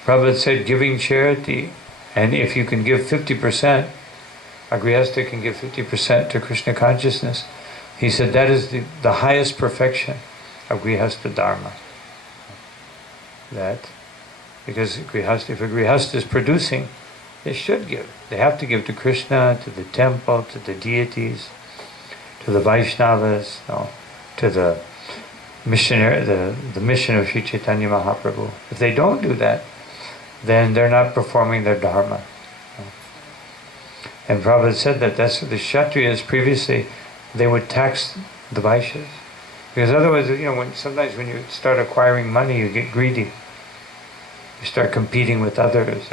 Prabhupada said giving charity, and if you can give 50%, a grihasta can give 50% to Krishna consciousness. He said that is the highest perfection of grihasta dharma. That, because if a grihasta is producing, they should give. They have to give to Krishna, to the temple, to the deities, to the Vaishnavas, to the missionary, the mission of Sri Chaitanya Mahaprabhu. If they don't do that, then they're not performing their dharma. And Prabhupada said that's what the Kshatriyas previously, they would tax the Vaishyas. Because otherwise, sometimes when you start acquiring money, you get greedy. You start competing with others.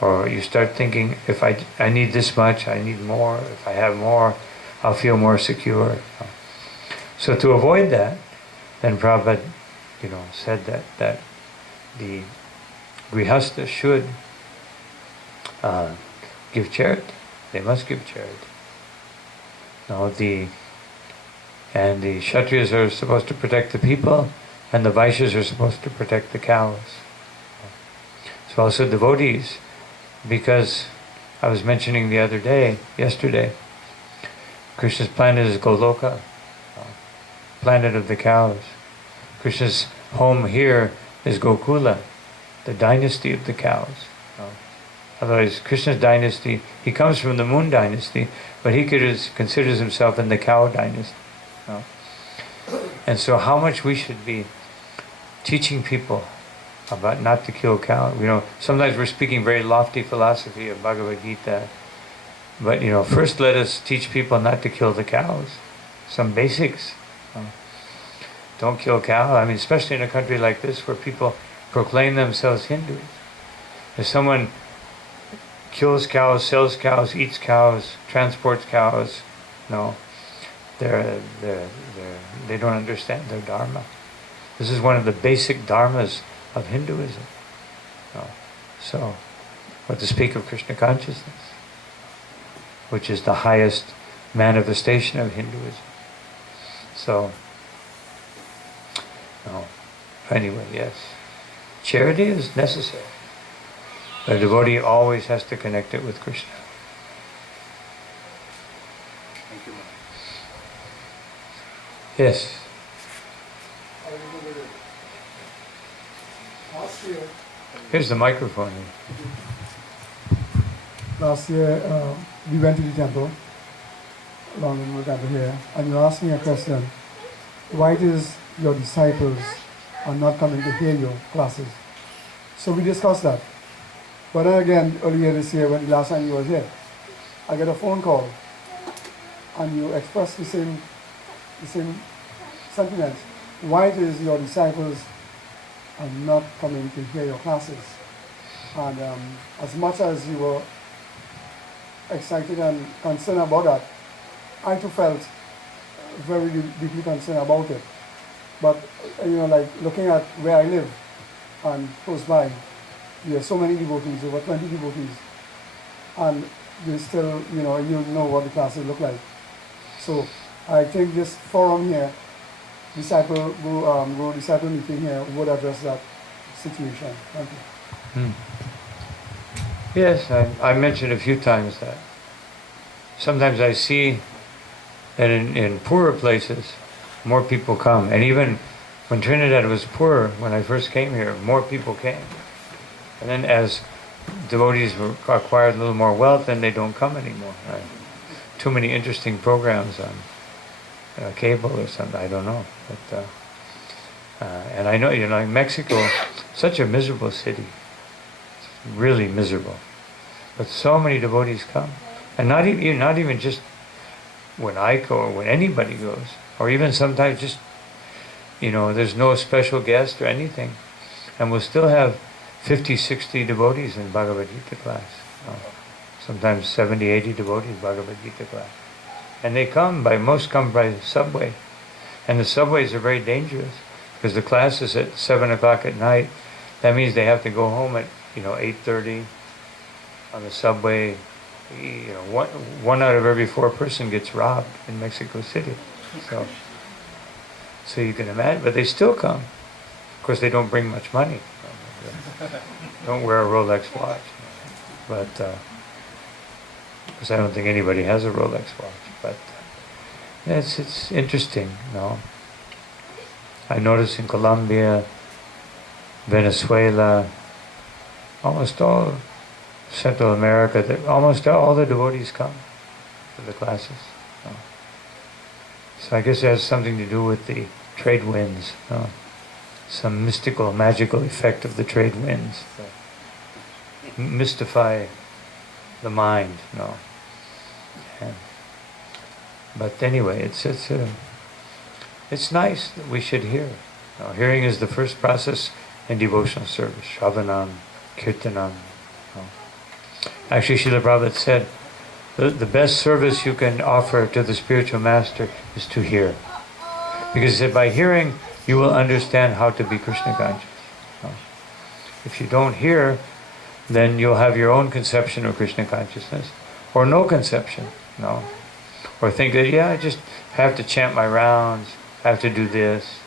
Or you start thinking, if I need this much, I need more. If I have more, I'll feel more secure. So to avoid that, then Prabhupada, said that the grihasta should give charity. They must give charity. And the Kshatriyas are supposed to protect the people, and the Vaishyas are supposed to protect the cows. So also devotees, because I was mentioning yesterday, Krishna's planet is Goloka, planet of the cows. Krishna's home here is Gokula, the dynasty of the cows. Otherwise, Krishna's dynasty, he comes from the moon dynasty, but he considers himself in the cow dynasty. And so how much we should be teaching people about not to kill cow. Sometimes we're speaking very lofty philosophy of Bhagavad Gita, but first let us teach people not to kill the cows. Some basics. Don't kill cow. I mean, especially in a country like this where people proclaim themselves Hindus. If someone kills cows, sells cows, eats cows, transports cows, no, they don't understand their dharma. This is one of the basic dharmas of Hinduism. No. So, what to speak of Krishna consciousness, which is the highest manifestation of Hinduism. So, no. Anyway, yes. Charity is necessary. The devotee always has to connect it with Krishna. Thank you. Yes. Last year, Here's the microphone. we went to the temple, along in the temple here, and you asked me a question. Why it is your disciples are not coming to hear your classes? So we discussed that. But then again, earlier this year, when the last time you were here, I get a phone call, and you expressed the same sentiments. Why it is your disciples are not coming to hear your classes? And as much as you were excited and concerned about that, I too felt very deeply concerned about it. But like looking at where I live and close by, there are so many devotees, over 20 devotees, and they still, you know what the classes look like. So I think this forum here, Guru disciple meeting here, would address that situation. Thank you. Yes, I mentioned a few times that. Sometimes I see that in poorer places, more people come. And even when Trinidad was poorer, when I first came here, more people came. And then as devotees acquired a little more wealth, then they don't come anymore. Right? Too many interesting programs on cable or something, I don't know. But and I know, in Mexico, such a miserable city. It's really miserable. But so many devotees come. And not even just when I go or when anybody goes. Or even sometimes just, there's no special guest or anything. And we'll still have 50, 60 devotees in Bhagavad Gita class. Sometimes 70, 80 devotees Bhagavad Gita class. And most come by subway. And the subways are very dangerous because the class is at 7 o'clock at night. That means they have to go home at, 8:30 on the subway. One out of every 4 person gets robbed in Mexico City. So you can imagine, but they still come. Of course, they don't bring much money. Don't wear a Rolex watch. But, because I don't think anybody has a Rolex watch. But it's interesting, I notice in Colombia, Venezuela, almost all Central America, that almost all the devotees come to the classes. So I guess it has something to do with the trade winds. Some mystical, magical effect of the trade winds. Mystify the mind. But anyway, it's nice that we should hear. Hearing is the first process in devotional service. Shravanam, Kirtanam. Actually, Srila Prabhupada said, the best service you can offer to the spiritual master is to hear. Because he said, by hearing, you will understand how to be Krishna conscious. If you don't hear, then you'll have your own conception of Krishna consciousness, or no conception, or think that, I just have to chant my rounds, have to do this,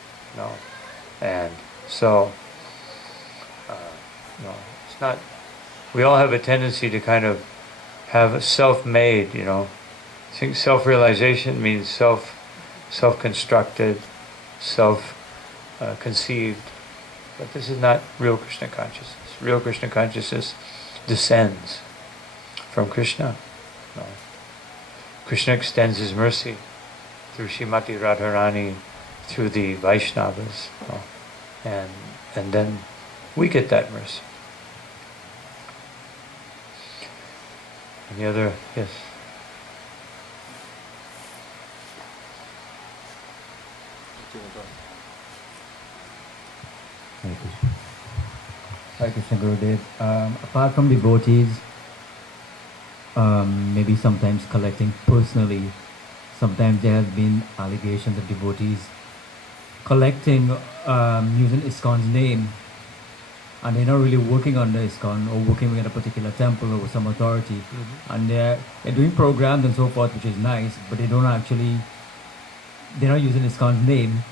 and so, it's not. We all have a tendency to kind of have a self-made, I think self-realization means self-constructed, self-conceived. But this is not real Krishna consciousness. Real Krishna consciousness descends from Krishna. Krishna extends his mercy through Srimati Radharani, through the Vaishnavas, and then We get that mercy. Any other? Yes. Hare Krishna. Hare Krishna Gurudev. Apart from devotees, maybe sometimes collecting personally, sometimes there have been allegations of devotees collecting using ISKCON's name, and they're not really working under ISKCON or working with a particular temple or with some authority, and they're doing programs and so forth, which is nice, but they're not using ISKCON's name.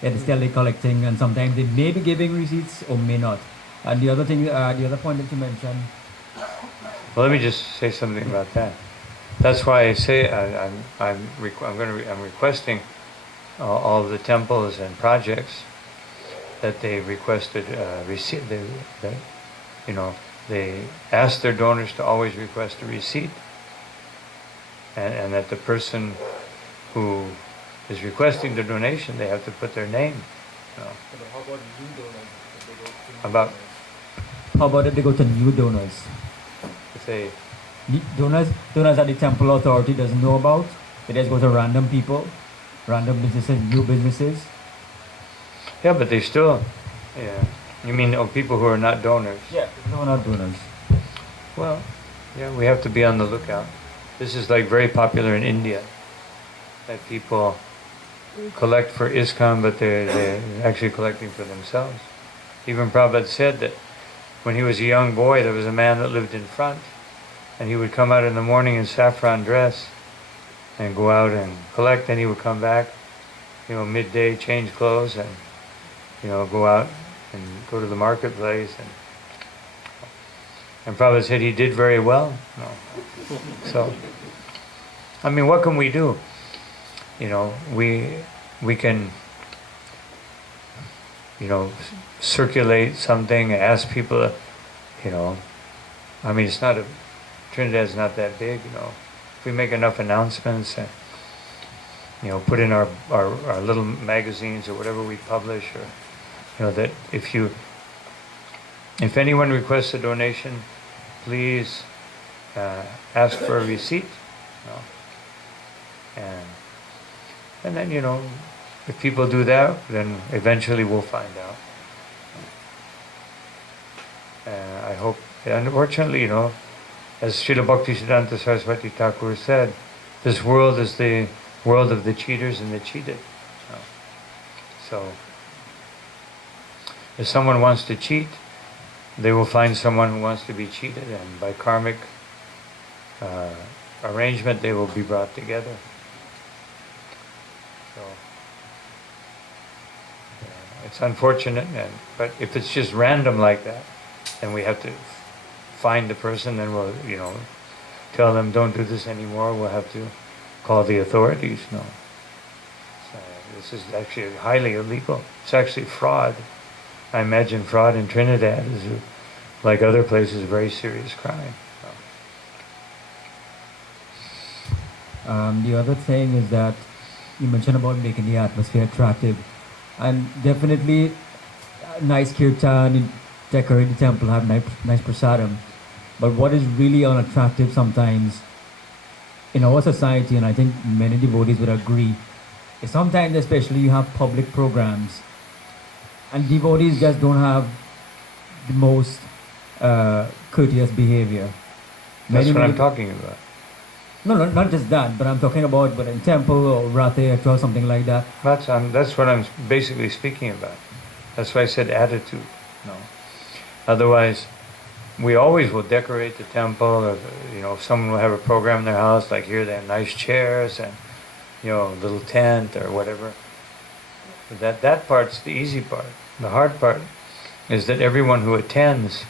They're still collecting, and sometimes they may be giving receipts or may not. And the other thing, the other point that you mentioned. Well, let me just say something about that. That's why I say I'm requesting all of the temples and projects that they requested receipt. They asked their donors to always request a receipt, and that the person who is requesting the donation, they have to put their name. About How about if they go to new donors? if they Donors that the temple authority doesn't know about. They just go to random people, random businesses, new businesses. yeah, but they still, yeah. You mean people who are not donors? Yeah, no, not donors. Well, yeah, we have to be on the lookout. This is like very popular in India, that people collect for ISKCON, but they're actually collecting for themselves. Even Prabhupada said that when he was a young boy, there was a man that lived in front, and he would come out in the morning in saffron dress and go out and collect. Then he would come back, midday, change clothes, and go out and go to the marketplace. And Prabhupada said he did very well. No. So, I mean, what can we do? We can, circulate something, ask people, I mean, Trinidad's not that big, If we make enough announcements and, put in our little magazines or whatever we publish, or, that if anyone requests a donation, please ask for a receipt, and then, if people do that, then eventually we'll find out. I hope, unfortunately, as Srila Bhaktisiddhanta Saraswati Thakur said, this world is the world of the cheaters and the cheated. So, if someone wants to cheat, they will find someone who wants to be cheated, and by karmic arrangement, they will be brought together. So, it's unfortunate, but if it's just random like that, then we have to find the person, then we'll, tell them don't do this anymore. We'll have to call the authorities. No, this is actually highly illegal. It's actually fraud. I imagine fraud in Trinidad is, like other places, a very serious crime. The other thing is that you mentioned about making the atmosphere attractive, and definitely nice kirtan, decorate the temple, have nice prasadam. But what is really unattractive sometimes in our society, and I think many devotees would agree, is sometimes, especially, you have public programs, and devotees just don't have the most courteous behavior. That's what I'm talking about. No, not just that, but I'm talking about but in temple or Rath or something like that. That's what I'm basically speaking about. That's why I said attitude. No. Otherwise, we always will decorate the temple, or if someone will have a program in their house, like here they have nice chairs and a little tent or whatever. That part's the easy part. The hard part is that everyone who attends,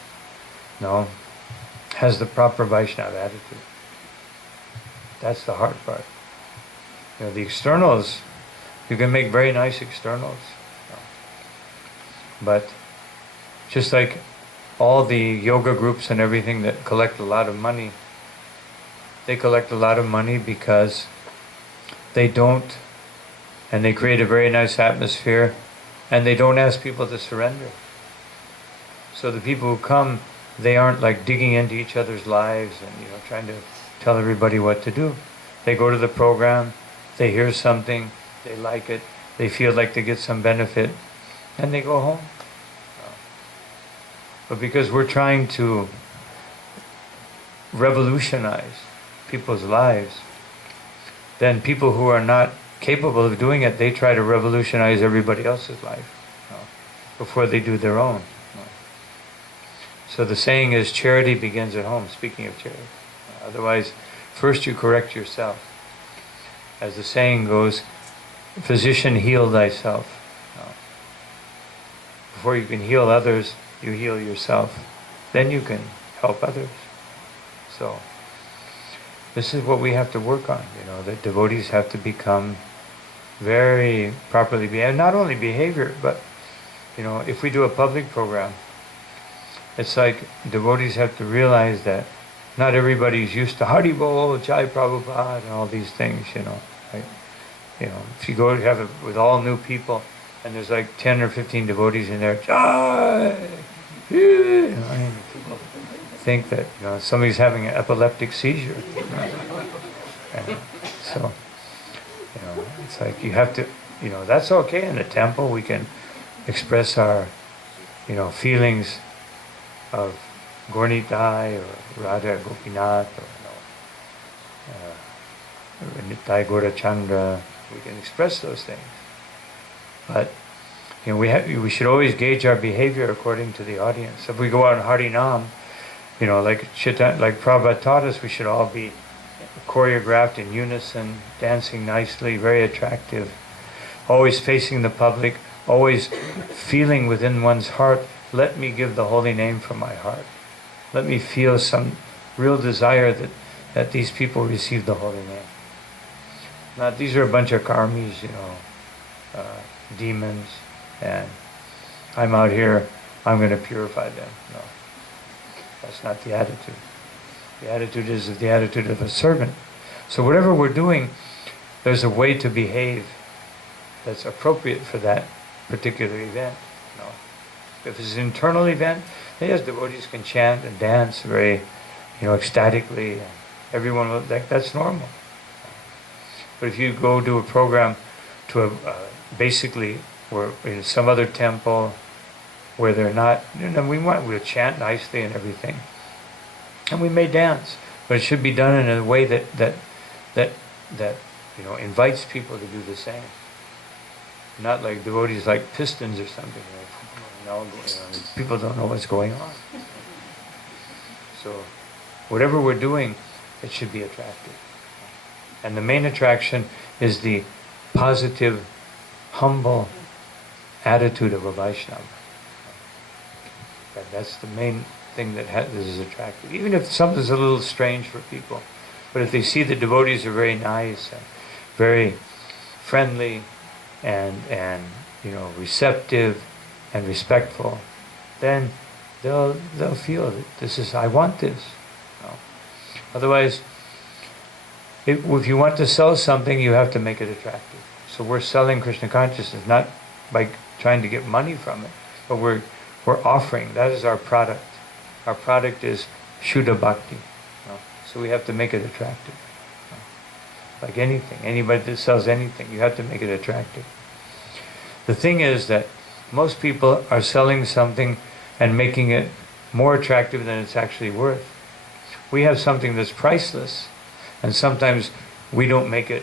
has the proper Vaishnava attitude. That's the hard part. The externals, you can make very nice externals. But just like all the yoga groups and everything that collect a lot of money, they collect a lot of money because they don't, and they create a very nice atmosphere, and they don't ask people to surrender. So the people who come, they aren't like digging into each other's lives and trying to tell everybody what to do. They go to the program, they hear something, they like it, they feel like they get some benefit, and they go home. But because we're trying to revolutionize people's lives, then people who are not capable of doing it, they try to revolutionize everybody else's life before they do their own. So the saying is, charity begins at home, speaking of charity. Otherwise, first you correct yourself. As the saying goes, physician, heal thyself. Before you can heal others, you heal yourself. Then you can help others. So this is what we have to work on. That devotees have to become very properly behaved. Not only behavior, but if we do a public program, it's like devotees have to realize that not everybody's used to Haribol, Jai Prabhupada, and all these things. Right? If you go to have it with all new people, and there's like 10 or 15 devotees in there, Jai, and people think that somebody's having an epileptic seizure. And so, it's like you have to, that's okay in the temple. We can express our, feelings of Gaurnitai or Radha Gopinath or Nitai Gaurachandra. We can express those things. But we should always gauge our behavior according to the audience. If we go out in Harinam, like Prabhupada taught us, we should all be choreographed in unison, dancing nicely, very attractive, always facing the public, always feeling within one's heart, let me give the holy name from my heart. Let me feel some real desire that these people receive the holy name. Now, these are a bunch of karmis, demons, and I'm out here, I'm going to purify them. No, that's not the attitude. The attitude is the attitude of a servant. So whatever we're doing, there's a way to behave that's appropriate for that particular event. If it's an internal event, yes, devotees can chant and dance very, ecstatically. Everyone will, that's normal. But if you go do a program to basically where in some other temple where they're not, we'll chant nicely and everything, and we may dance, but it should be done in a way that invites people to do the same. Not like devotees like pistons or something. People don't know what's going on. So whatever we're doing, it should be attractive. And the main attraction is the positive, humble attitude of a Vaishnava. That's the main thing that is attractive. Even if something's a little strange for people. But if they see the devotees are very nice and very friendly and receptive and respectful, then they'll feel that I want this. Otherwise, if you want to sell something, you have to make it attractive. So we're selling Krishna consciousness not by trying to get money from it, but we're offering. That is our product. Our product is Shuddha Bhakti. So we have to make it attractive. Like anything, anybody that sells anything, you have to make it attractive. The thing is that most people are selling something and making it more attractive than it's actually worth. We have something that's priceless, and sometimes we don't make it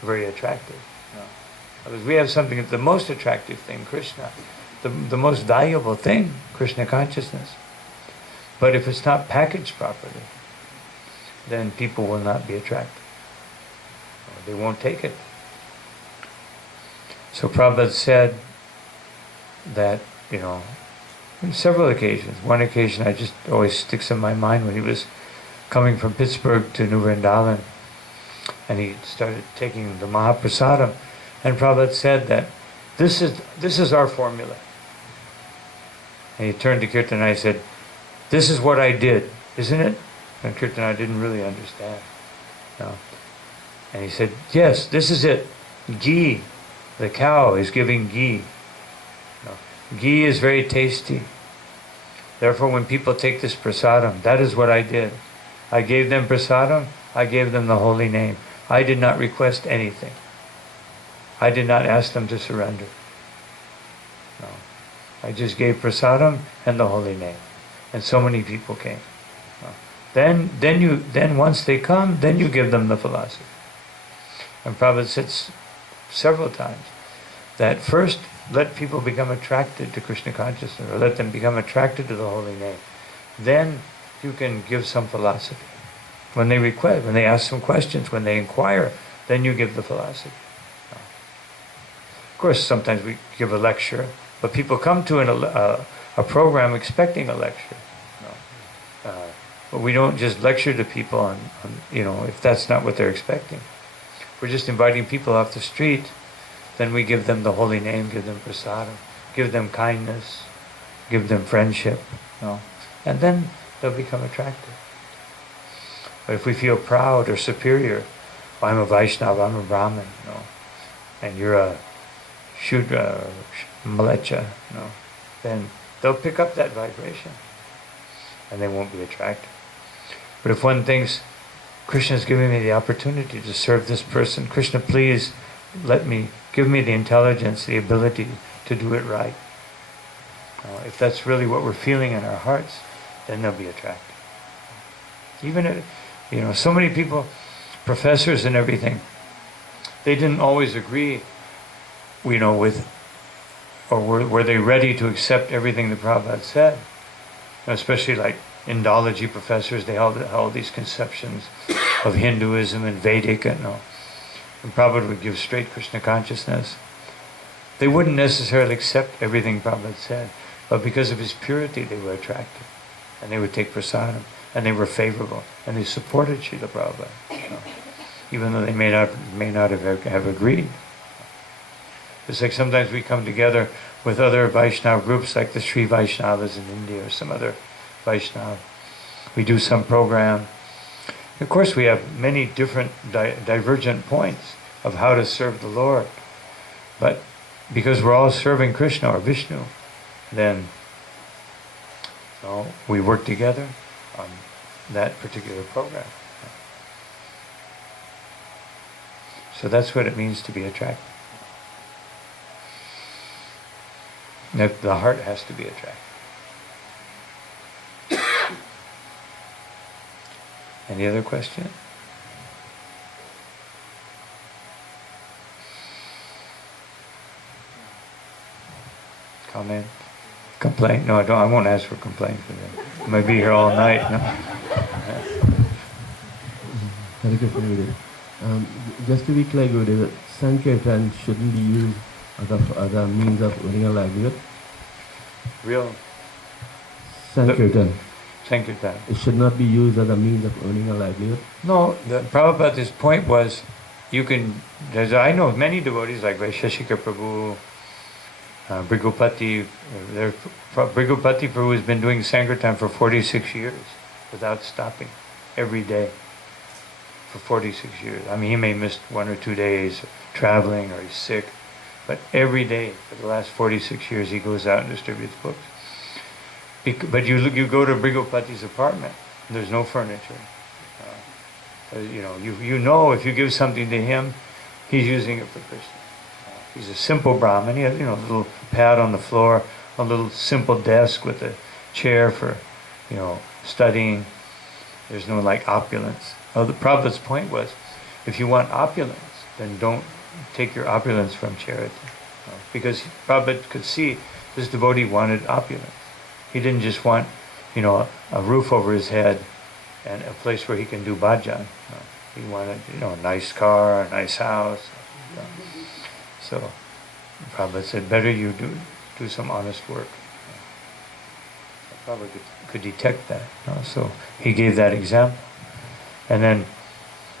very attractive. Because we have something that's the most attractive thing, Krishna, the most valuable thing, Krishna consciousness. But if it's not packaged properly, then people will not be attracted. They won't take it. So Prabhupada said that, on several occasions. One occasion I just always sticks in my mind when he was coming from Pittsburgh to New Vrindavan, and he started taking the Mahaprasadam, and Prabhupada said that this is our formula. And he turned to Kirtana and said, this is what I did, isn't it? And Kirtana didn't really understand. No. And he said, yes, this is it. Ghee. The cow is giving ghee. No. Ghee is very tasty. Therefore, when people take this prasadam, that is what I did. I gave them prasadam, I gave them the holy name. I did not request anything. I did not ask them to surrender. No. I just gave prasadam and the holy name. And so many people came. No. Then once they come, then you give them the philosophy. And Prabhupada said several times that first let people become attracted to Krishna consciousness, or let them become attracted to the holy name. Then you can give some philosophy. When they request, when they ask some questions, when they inquire, then you give the philosophy. Of course, sometimes we give a lecture, but people come to a program expecting a lecture. But we don't just lecture to people on, if that's not what they're expecting. If we're just inviting people off the street, then we give them the holy name, give them prasadam, give them kindness, give them friendship, and then they'll become attracted. But if we feel proud or superior, I'm a Vaishnava, I'm a Brahmin, and you're a Shudra, Malecha, then they'll pick up that vibration, and they won't be attracted. But if one thinks, Krishna's giving me the opportunity to serve this person, Krishna, please give me the intelligence, the ability to do it right. If that's really what we're feeling in our hearts, then they'll be attracted. Even if, so many people, professors and everything, they didn't always agree, with, or were they ready to accept everything the Prabhupada said? Especially like Indology professors, they held these conceptions of Hinduism and Vedic, and Prabhupada would give straight Krishna consciousness. They wouldn't necessarily accept everything Prabhupada said, but because of his purity, they were attracted, and they would take prasadam, and they were favorable, and they supported Srila Prabhupada, even though they may not have agreed. It's like sometimes we come together with other Vaishnava groups, like the Sri Vaishnavas in India or some other Vaishnava. We do some program. Of course, we have many different divergent points of how to serve the Lord. But because we're all serving Krishna or Vishnu, then we work together on that particular program. So that's what it means to be attracted. The heart has to be attracted. Any other question? Comment? Complaint? No, I don't. I won't ask for complaints for them. I might be here all night. No? Hare Krishna, Gurudev. Just to be clear, Gurudev, Sankirtan shouldn't be used as a means of earning a livelihood. Real Sankirtan. Sankirtan. It should not be used as a means of earning a livelihood. No, Prabhupada's point was, I know many devotees like Vaisheshika Prabhu, Brigupati. Brigupati Prabhu has been doing Sankirtan for 46 years without stopping, every day for 46 years. I mean, he may miss 1 or 2 days traveling or he's sick, but every day for the last 46 years he goes out and distributes books. But you go to Brigupati's apartment, there's no furniture. If you give something to him, he's using it for Krishna. He's a simple Brahmin. He has, a little pad on the floor, a little simple desk with a chair for, studying. There's no opulence. The Prabhupada's point was, if you want opulence, then don't take your opulence from charity. Because Prabhupada could see this devotee wanted opulence. He didn't just want, a roof over his head and a place where he can do bhajan. He wanted, a nice car, a nice house. So Prabhupada said, better you do some honest work. Prabhupada could detect that. So he gave that example. And then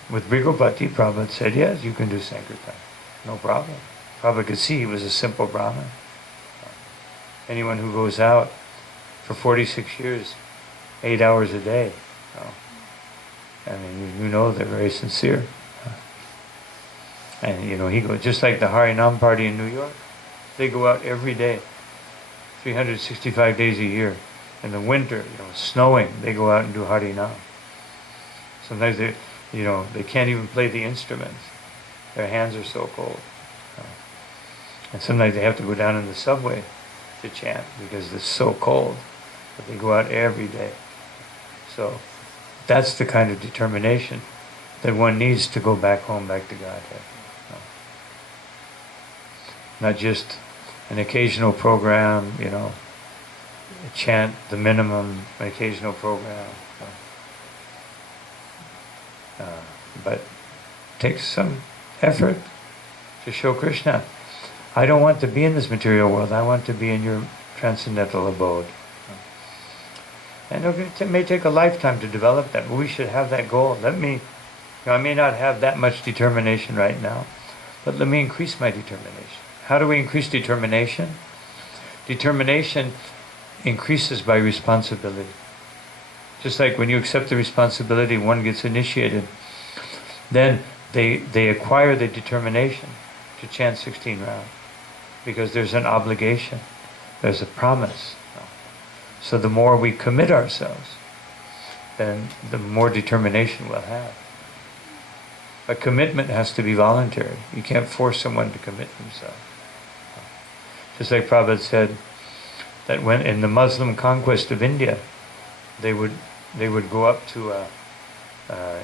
with Brigupati, Prabhupada said, yes, you can do Sankirtan. No problem. Prabhupada could see he was a simple Brahmin. Anyone who goes out for 46 years, 8 hours a day, they're very sincere. And he goes, just like the Harinam party in New York, they go out every day, 365 days a year, In the winter, snowing, they go out and do Harinam. Sometimes they can't even play the instruments. Their hands are so cold. And sometimes they have to go down in the subway to chant because it's so cold. But they go out every day. So that's the kind of determination that one needs to go back home, back to Godhead. Not just an occasional program, chant the minimum, an occasional program. But takes some effort to show Krishna. I don't want to be in this material world. I want to be in your transcendental abode. And it may take a lifetime to develop that, but we should have that goal. I may not have that much determination right now, but let me increase my determination. How do we increase determination? Determination increases by responsibility. Just like when you accept the responsibility, one gets initiated. Then they acquire the determination to chant 16 rounds because there's an obligation, there's a promise. So the more we commit ourselves, then the more determination we'll have. A commitment has to be voluntary. You can't force someone to commit themselves. Just like Prabhupada said that when in the Muslim conquest of India, they would go up to a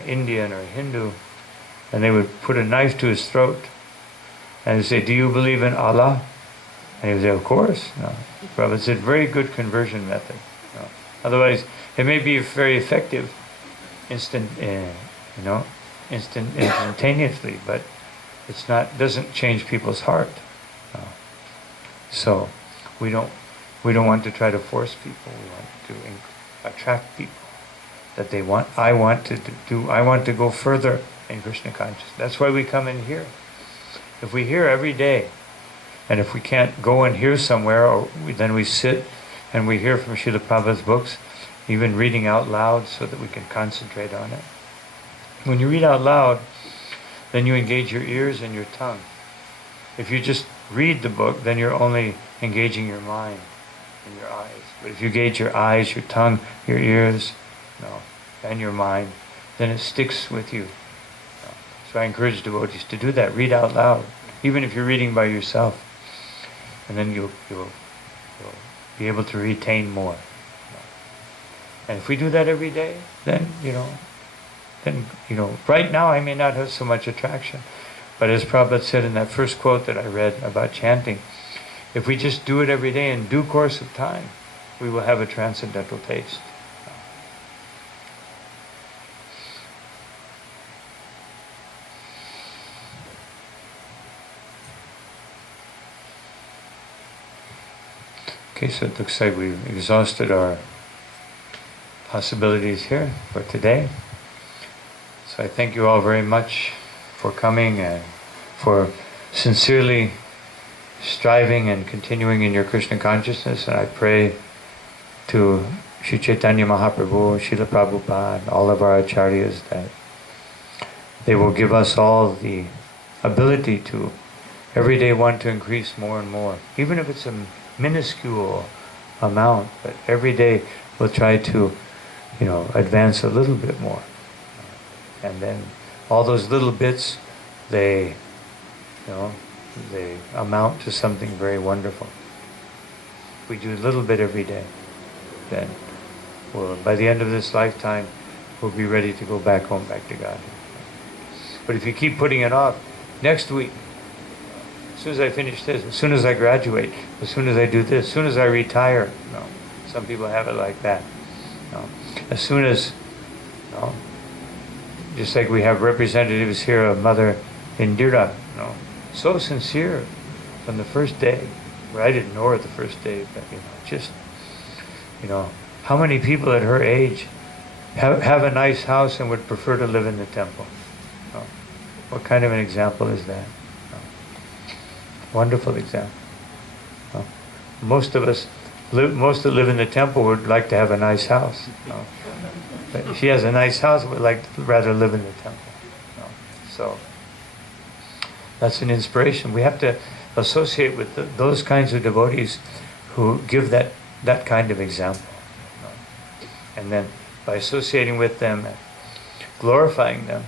Indian or a Hindu, and they would put a knife to his throat, and they'd say, "Do you believe in Allah?" And he would say, "Of course." No. Prabhupada said, very good conversion method. No. Otherwise, it may be very effective, instantaneously, but doesn't change people's heart. No. So we don't want to try to force people. We want to attract people that they want. I want to go further in Krishna consciousness. That's why we come in here. If we hear every day, and if we can't go and hear somewhere, then we sit and we hear from Srila Prabhupada's books, even reading out loud so that we can concentrate on it. When you read out loud, then you engage your ears and your tongue. If you just read the book, then you're only engaging your mind and your eyes. But if you engage your eyes, your tongue, your ears, and your mind, then it sticks with you. So I encourage devotees to do that. Read out loud, even if you're reading by yourself. And then you'll be able to retain more. And if we do that every day, then right now I may not have so much attraction. But as Prabhupada said in that first quote that I read about chanting, if we just do it every day in due course of time, we will have a transcendental taste. Okay, so it looks like we've exhausted our possibilities here for today. So I thank you all very much for coming and for sincerely striving and continuing in your Krishna consciousness. And I pray to Sri Chaitanya Mahaprabhu, Srila Prabhupada, all of our acharyas, that they will give us all the ability to every day want to increase more and more, even if it's a minuscule amount, but every day we'll try to, advance a little bit more. And then all those little bits, they amount to something very wonderful. If we do a little bit every day, then by the end of this lifetime, we'll be ready to go back home, back to God. But if you keep putting it off, next week, as soon as I finish this, as soon as I graduate, as soon as I do this, as soon as I retire, some people have it like that. As soon as, just like we have representatives here of Mother Indira, so sincere from the first day. Well, I didn't know her the first day, but how many people at her age have a nice house and would prefer to live in the temple? What kind of an example is that? Wonderful example. Most that live in the temple would like to have a nice house. But if she has a nice house, would like to rather live in the temple. So that's an inspiration. We have to associate with those kinds of devotees who give that kind of example. And then by associating with them and glorifying them,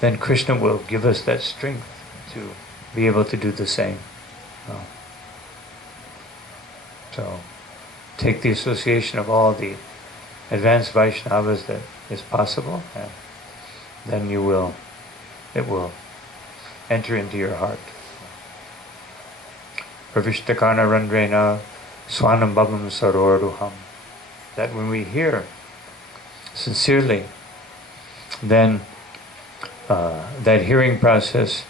then Krishna will give us that strength to be able to do the same. So take the association of all the advanced Vaishnavas that is possible, and then it will enter into your heart. Pravishtakana Randrena Swanam Bhavam Saroruham. That when we hear sincerely, then that hearing process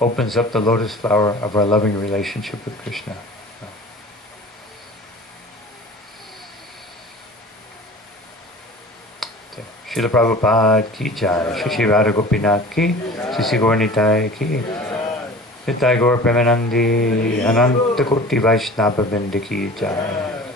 opens up the lotus flower of our loving relationship with Krishna. Srila Prabhupada ki jai, Shri Radha Gopinath ki, Sisi Gaur Nitai ki, Nitai Gaur Premanandi, Ananta Koti Vaishnava Binda ki jai.